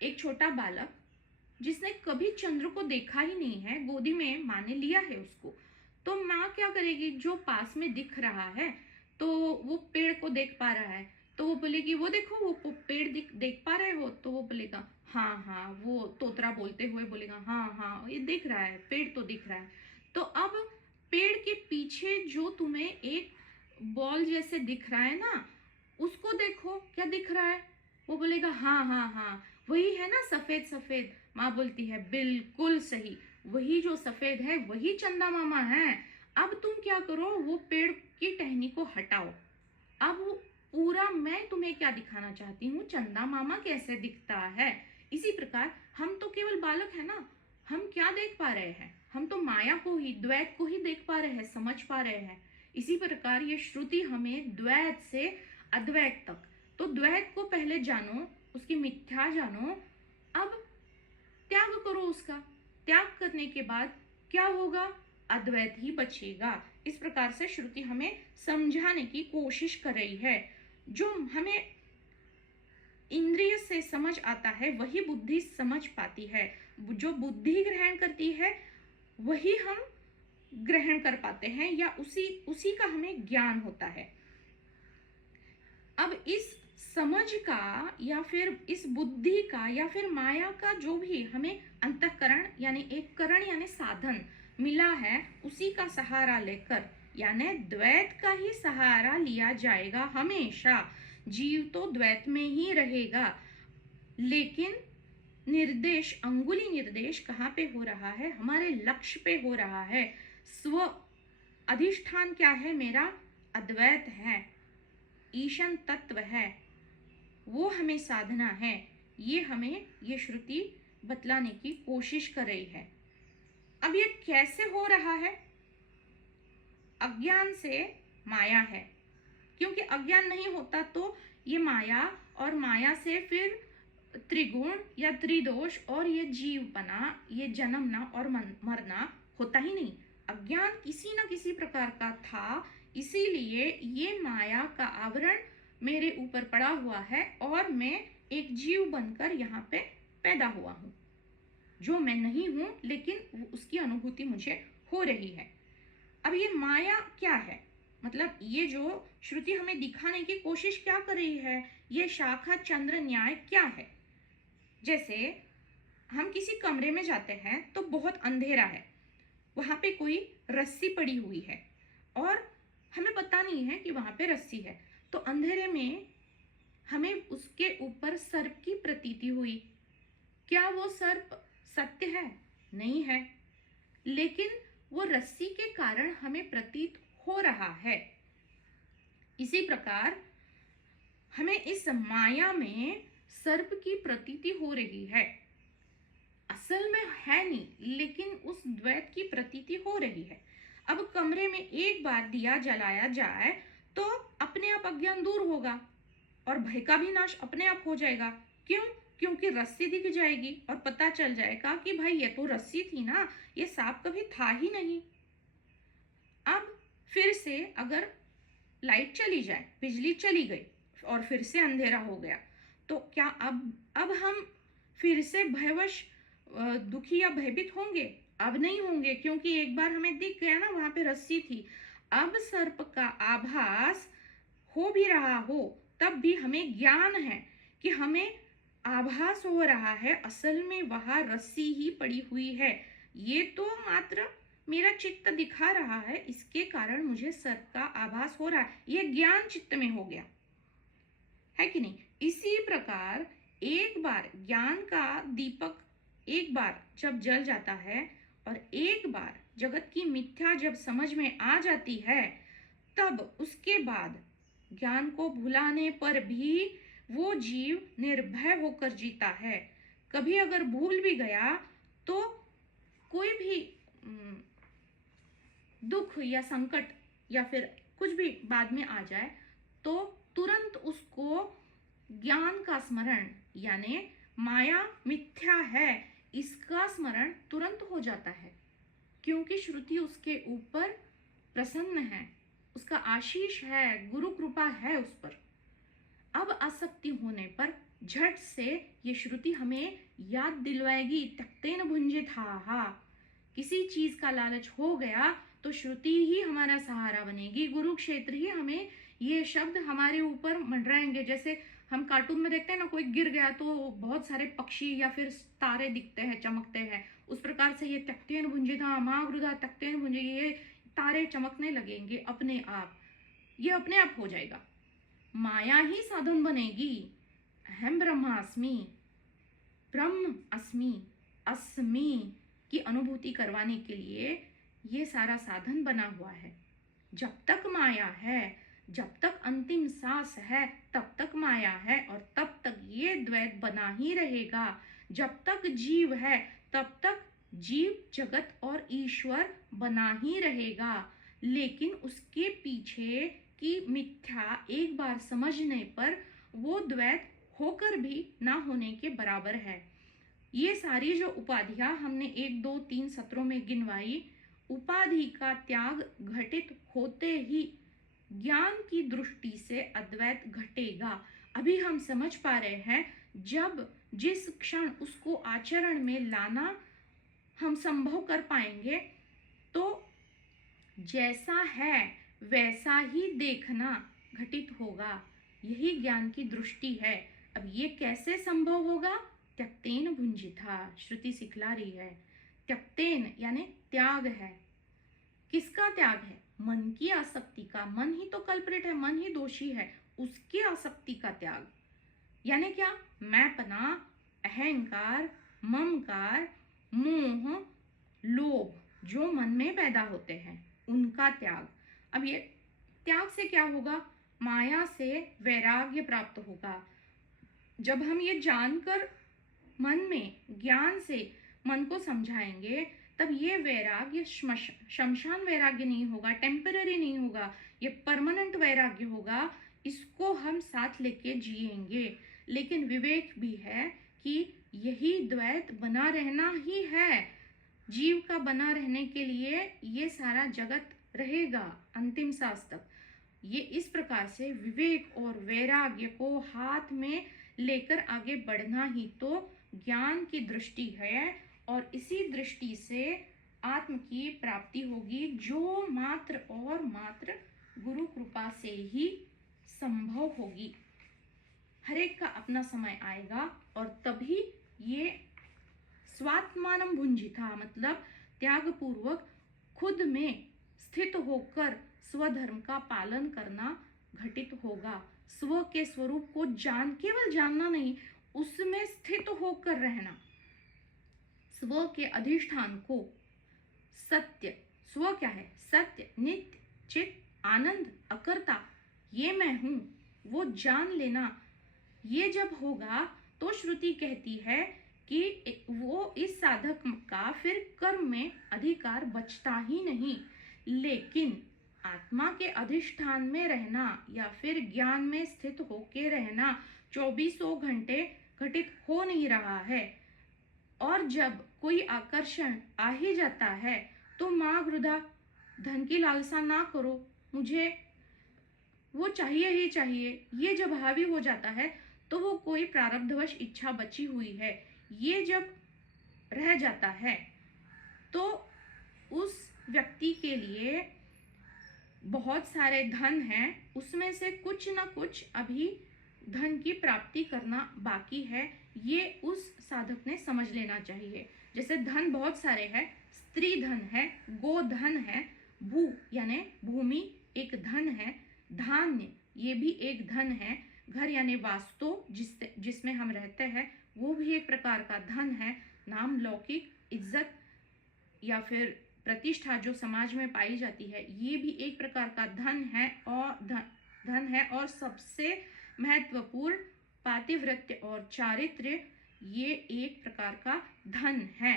एक छोटा बालक जिसने कभी चंद्र को देखा ही नहीं है, गोदी में माँ ने लिया है उसको, तो माँ क्या करेगी? जो पास में दिख रहा है, तो वो पेड़ को देख पा रहा है, तो वो बोलेगी वो देखो वो पेड़ देख पा रहे हो, तो वो बोलेगा हाँ हाँ, वो तोतरा बोलते हुए बोलेगा हाँ हाँ ये दिख रहा है, पेड़ तो दिख रहा है। तो अब पेड़ के पीछे जो तुम्हें एक बॉल जैसे दिख रहा है ना, उसको देखो क्या दिख रहा है। वो बोलेगा हाँ हाँ हाँ वही है ना, सफेद सफेद। माँ बोलती है बिल्कुल सही, वही जो सफेद है वही चंदा मामा है। अब तुम क्या करो, वो पेड़ की टहनी को हटाओ। अब पूरा मैं तुम्हें क्या दिखाना चाहती हूँ, चंदा मामा कैसे दिखता है। इसी प्रकार हम तो केवल बालक है ना, हम क्या देख पा रहे हैं? हम तो माया को ही, द्वैत को ही देख पा रहे हैं, समझ पा रहे हैं। इसी प्रकार ये श्रुति हमें द्वैत से अद्वैत तक, तो द्वैत को पहले जानो, उसकी मिथ्या जानो, अब त्याग करो उसका। त्याग करने के बाद क्या होगा? अद्वैत ही बचेगा। इस प्रकार से श्रुति हमें समझाने की कोशिश कर रही है। जो हमें इंद्रिय से समझ आता है वही बुद्धि समझ पाती है। जो बुद्धि ग्रहण करती है वही हम ग्रहण कर पाते हैं, या उसी का हमें ज्ञान होता है। अब इस समझ का, या फिर इस बुद्धि का, या फिर माया का जो भी हमें अंतःकरण यानी एक करण यानी साधन मिला है, उसी का सहारा लेकर, यानी द्वैत का ही सहारा लिया जाएगा हमेशा। जीव तो द्वैत में ही रहेगा, लेकिन निर्देश, अंगुली निर्देश कहाँ पे हो रहा है? हमारे लक्ष्य पे हो रहा है। स्व अधिष्ठान क्या है मेरा? अद्वैत है, ईशन तत्व है, वो हमें साधना है। ये हमें ये श्रुति बतलाने की कोशिश कर रही है। अब ये कैसे हो रहा है? अज्ञान से माया है, क्योंकि अज्ञान नहीं होता तो ये माया, और माया से फिर त्रिगुण या त्रिदोष और ये जीवपना, ये जन्मना और मरना होता ही नहीं। अज्ञान किसी न किसी प्रकार का था, इसीलिए ये माया का आवरण मेरे ऊपर पड़ा हुआ है, और मैं एक जीव बनकर यहाँ पे पैदा हुआ हूँ, जो मैं नहीं हूँ, लेकिन उसकी अनुभूति मुझे हो रही है। अब ये माया क्या है? मतलब ये जो श्रुति हमें दिखाने की कोशिश क्या कर रही है, ये शाखा चंद्र न्याय क्या है? जैसे हम किसी कमरे में जाते हैं तो बहुत अंधेरा है, वहां पे कोई रस्सी पड़ी हुई है, और हमें पता नहीं है कि वहां पे रस्सी है, तो अंधेरे में हमें उसके ऊपर सर्प की प्रतीति हुई। क्या वो सर्प सत्य है? नहीं है, लेकिन वो रस्सी के कारण हमें प्रतीत हो रहा है। इसी प्रकार हमें इस माया में सर्प की प्रतीति हो रही है, असल में है नहीं, लेकिन उस द्वैत की प्रतीति हो रही है। अब कमरे में एक बार दिया जलाया जाए तो अपने आप अज्ञान दूर होगा और भय का भी नाश अपने आप हो जाएगा। क्यों? क्योंकि रस्सी दिख जाएगी और पता चल जाएगा कि भाई ये तो रस्सी थी ना, ये सांप कभी था ही नहीं। अब फिर से अगर लाइट चली जाए, बिजली चली गई और फिर से अंधेरा हो गया, तो क्या अब हम फिर से भयवश दुखी या भयभीत होंगे? अब नहीं होंगे, क्योंकि एक बार हमें दिख गया ना, वहां पे रस्सी थी। अब सर्प का आभास हो भी रहा हो तब भी हमें ज्ञान है कि हमें आभास हो रहा है, असल में वहां रस्सी ही पड़ी हुई है। ये तो मात्र मेरा चित्त दिखा रहा है, इसके कारण मुझे सर्प का आभास हो रहा है। ये ज्ञान चित्त में हो गया है कि नहीं? इसी प्रकार एक बार ज्ञान का दीपक एक बार जब जल जाता है और एक बार जगत की मिथ्या जब समझ में आ जाती है, तब उसके बाद ज्ञान को भुलाने पर भी वो जीव निर्भय होकर जीता है। कभी अगर भूल भी गया तो कोई भी दुख या संकट या फिर कुछ भी बाद में आ जाए तो तुरंत उसको ज्ञान का स्मरण, यानी माया मिथ्या है इसका स्मरण तुरंत हो जाता है, क्योंकि श्रुति उसके ऊपर प्रसन्न है, उसका आशीष है, गुरु कृपा है उस पर। अब आसक्ति होने पर झट से ये श्रुति हमें याद दिलवाएगी, त्यक्तेन भुंजिताः। किसी चीज का लालच हो गया तो श्रुति ही हमारा सहारा बनेगी, गुरु क्षेत्र ही हमें ये शब्द हमारे ऊपर मंडराएंगे। जैसे हम कार्टून में देखते हैं ना, कोई गिर गया तो बहुत सारे पक्षी या फिर तारे दिखते हैं, चमकते हैं, उस प्रकार से ये त्यक्तेन भुंजिताः मा वृथा त्यक्तेन भुंजे, ये तारे चमकने लगेंगे अपने आप, ये अपने आप हो जाएगा। माया ही साधन बनेगी। अहम ब्रह्मास्मि, ब्रह्म अस्मि, अस्मि की अनुभूति करवाने के लिए ये सारा साधन बना हुआ है। जब तक माया है, जब तक अंतिम सांस है, तब तक माया है और तब तक ये द्वैत बना ही रहेगा। जब तक जीव है तब तक जीव, जगत और ईश्वर बना ही रहेगा। लेकिन उसके पीछे की मिथ्या एक बार समझने पर वो द्वैत होकर भी ना होने के बराबर है। ये सारी जो उपाधियां हमने 1, 2, 3 सत्रों में गिनवाई, उपाधि का त्याग घटित होते ही ज्ञान की दृष्टि से अद्वैत घटेगा। अभी हम समझ पा रहे हैं, जब जिस क्षण उसको आचरण में लाना हम संभव कर पाएंगे तो जैसा है वैसा ही देखना घटित होगा। यही ज्ञान की दृष्टि है। अब ये कैसे संभव होगा? त्यक्तेन भुंजिताः, श्रुति सिखला रही है। त्यक्तेन यानी त्याग है। किसका त्याग है? मन की आसक्ति का। मन ही तो कल्प्रिट है, मन ही दोषी है, उसकी आसक्ति का त्याग। यानी क्या? मैंपना, अहंकार, ममकार, मोह, लोभ जो मन में पैदा होते हैं उनका त्याग। अब ये त्याग से क्या होगा? माया से वैराग्य प्राप्त होगा। जब हम ये जानकर मन में ज्ञान से मन को समझाएंगे, तब ये वैराग्य शमशान वैराग्य नहीं होगा, टेम्पररी नहीं होगा, ये परमानेंट वैराग्य होगा। इसको हम साथ लेके जिएंगे। लेकिन विवेक भी है कि यही द्वैत बना रहना ही है। जीव का बना रहने के लिए ये सारा जगत रहेगा अंतिम सांस तक। ये इस प्रकार से विवेक और वैराग्य को हाथ में लेकर आगे बढ़ना ही तो ज्ञान की दृष्टि है, और इसी दृष्टि से आत्म की प्राप्ति होगी, जो मात्र और मात्र गुरु कृपा से ही संभव होगी। हर एक का अपना समय आएगा और तभी ये स्वात्मानं भुंजिता, मतलब त्याग पूर्वक खुद में स्थित होकर स्वधर्म का पालन करना घटित होगा। स्व के स्वरूप को केवल जानना नहीं, उसमें स्थित होकर रहना। स्व के अधिष्ठान को, सत्य, स्व क्या है? सत्य, नित्य, चित, आनंद, अकर्ता, ये मैं हूं, वो जान लेना, ये जब होगा तो श्रुति कहती है कि वो इस साधक का फिर कर्म में अधिकार बचता ही नहीं। लेकिन आत्मा के अधिष्ठान में रहना या फिर ज्ञान में स्थित होके रहना 24 घंटे घटित हो नहीं रहा है, और जब कोई आकर्षण आ ही जाता है तो माँ गृधा, धन की लालसा ना करो, मुझे वो चाहिए ही चाहिए, ये जब हावी हो जाता है तो वो कोई प्रारब्धवश इच्छा बची हुई है, ये जब रह जाता है तो उस व्यक्ति के लिए बहुत सारे धन हैं, उसमें से कुछ ना कुछ अभी धन की प्राप्ति करना बाकी है, ये उस साधक ने समझ लेना चाहिए। जैसे धन बहुत सारे हैं, स्त्री धन है, गोधन है, भू यानी भूमि एक धन है, धान्य ये भी एक धन है, घर यानी वास्तु जिसमें हम रहते हैं वो भी एक प्रकार का धन है, नाम, लौकिक, इज्जत या फिर प्रतिष्ठा जो समाज में पाई जाती है ये भी एक प्रकार का धन है, और धन है। और सबसे महत्वपूर्ण पातिव्रत्य और चारित्र्य ये एक प्रकार का धन है।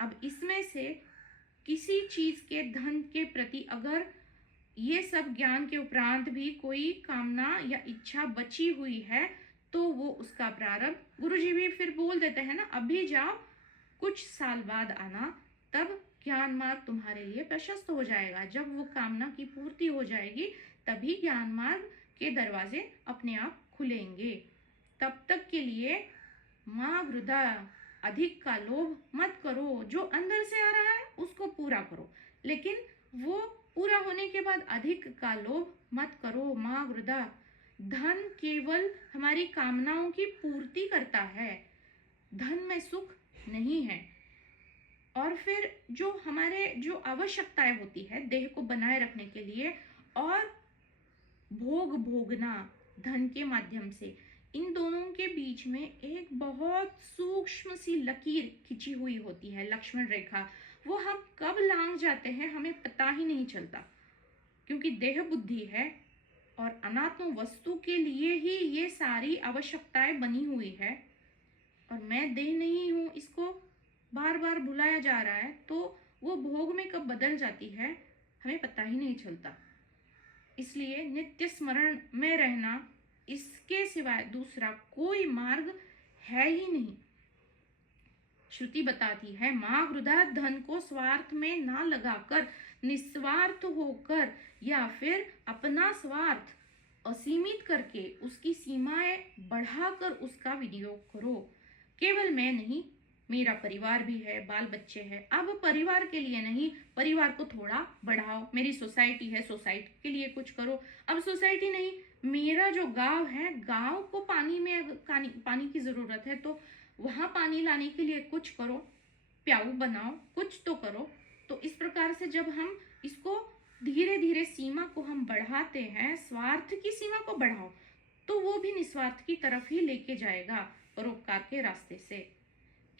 अब इसमें से किसी चीज के धन के प्रति अगर ये सब ज्ञान के उपरांत भी कोई कामना या इच्छा बची हुई है तो वो उसका प्रारब्ध गुरुजी भी फिर बोल देते हैं ना, अभी जाओ कुछ साल बाद आना, तब ज्ञान मार्ग तुम्हारे लिए प्रशस्त हो जाएगा। जब वो कामना की पूर्ति हो जाएगी तभी ज्ञान मार्ग के दरवाजे अपने आप खुलेंगे। तब तक के लिए माँ गृधा, अधिक का लोभ मत करो, जो अंदर से आ रहा है उसको पूरा करो, लेकिन वो पूरा होने के बाद अधिक का लोभ मत करो। माँ गृधा, धन केवल हमारी कामनाओं की पूर्ति करता है, धन में सुख नहीं है। और फिर जो हमारे जो आवश्यकताएं होती है देह को बनाए रखने के लिए और भोग भोगना धन के माध्यम से, इन दोनों के बीच में एक बहुत सूक्ष्म सी लकीर खिंची हुई होती है, लक्ष्मण रेखा। वो हम कब लांघ जाते हैं हमें पता ही नहीं चलता, क्योंकि देह बुद्धि है और अनात्म वस्तु के लिए ही ये सारी आवश्यकताएं बनी हुई है, और मैं देह नहीं हूं इसको बार बार भुलाया जा रहा है, तो वो भोग में कब बदल जाती है हमें पता ही नहीं चलता। इसलिए नित्य स्मरण में रहना, इसके सिवाय दूसरा कोई मार्ग है ही नहीं। श्रुति बताती है, माँ गृधा, धन को स्वार्थ में ना लगाकर निस्वार्थ होकर या फिर अपना स्वार्थ असीमित करके उसकी सीमाएं बढ़ाकर उसका विनियोग करो। केवल मैं नहीं, मेरा परिवार भी है, बाल बच्चे हैं, अब परिवार के लिए नहीं, परिवार को थोड़ा बढ़ाओ। मेरी सोसाइटी है, सोसाइटी के लिए कुछ करो। अब सोसाइटी नहीं, मेरा जो गांव है, गांव को पानी की जरूरत है तो वहां पानी लाने के लिए कुछ करो, प्याऊ बनाओ, कुछ तो करो। तो इस प्रकार से जब हम इसको धीरे धीरे सीमा को हम बढ़ाते हैं, स्वार्थ की सीमा को बढ़ाओ, तो वो भी निस्वार्थ की तरफ ही लेके जाएगा, परोपकार के रास्ते से।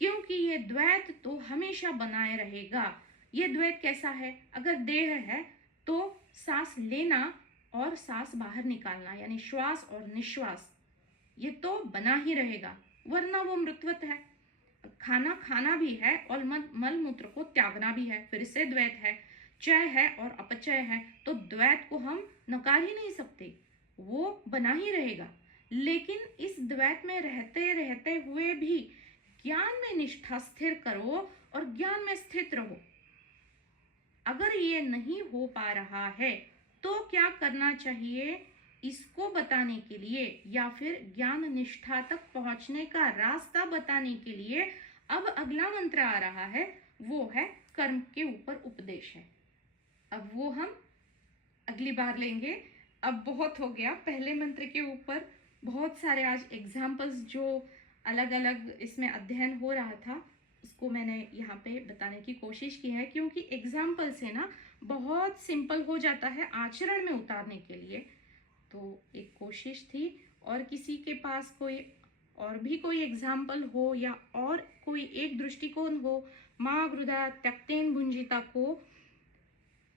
क्योंकि ये द्वैत तो हमेशा बनाए रहेगा। ये द्वैत कैसा है? अगर देह है तो सांस लेना और सांस बाहर निकालना यानी श्वास और निश्वास, ये तो बना ही रहेगा, वरना वो मृतवत है। खाना खाना भी है और मल मूत्र को त्यागना भी है, फिर से द्वैत है। चय है और अपचय है, तो द्वैत को हम नकार ही नहीं सकते, वो बना ही रहेगा। लेकिन इस द्वैत में रहते रहते हुए भी ज्ञान में निष्ठा स्थिर करो और ज्ञान में स्थित रहो। अगर ये नहीं हो पा रहा है तो क्या करना चाहिए, इसको बताने के लिए या फिर ज्ञान निष्ठा तक पहुंचने का रास्ता बताने के लिए अब अगला मंत्र आ रहा है, वो है कर्म के ऊपर उपदेश है। अब वो हम अगली बार लेंगे, अब बहुत हो गया। पहले मंत्र के ऊपर बहुत सारे आज एग्जाम्पल्स जो अलग अलग इसमें अध्ययन हो रहा था उसको मैंने यहाँ पे बताने की कोशिश की है, क्योंकि एग्जाम्पल से ना बहुत सिंपल हो जाता है आचरण में उतारने के लिए। तो एक कोशिश थी, और किसी के पास कोई और भी कोई एग्जाम्पल हो या और कोई एक दृष्टिकोण हो माँ गृधा त्यक्तेन भुंजिता को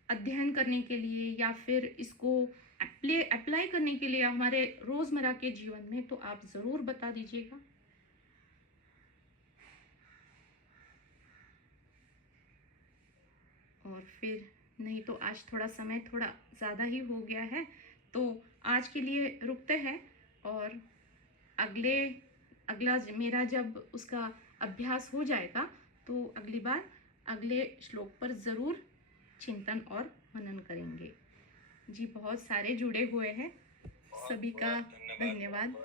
अध्ययन करने के लिए या फिर इसको अप्लाई करने के लिए हमारे रोज़मर्रा के जीवन में, तो आप ज़रूर बता दीजिएगा। और फिर नहीं तो आज थोड़ा समय थोड़ा ज़्यादा ही हो गया है, तो आज के लिए रुकते हैं। और अगला मेरा जब उसका अभ्यास हो जाएगा तो अगली बार अगले श्लोक पर ज़रूर चिंतन और मनन करेंगे। जी बहुत सारे जुड़े हुए हैं, सभी का धन्यवाद।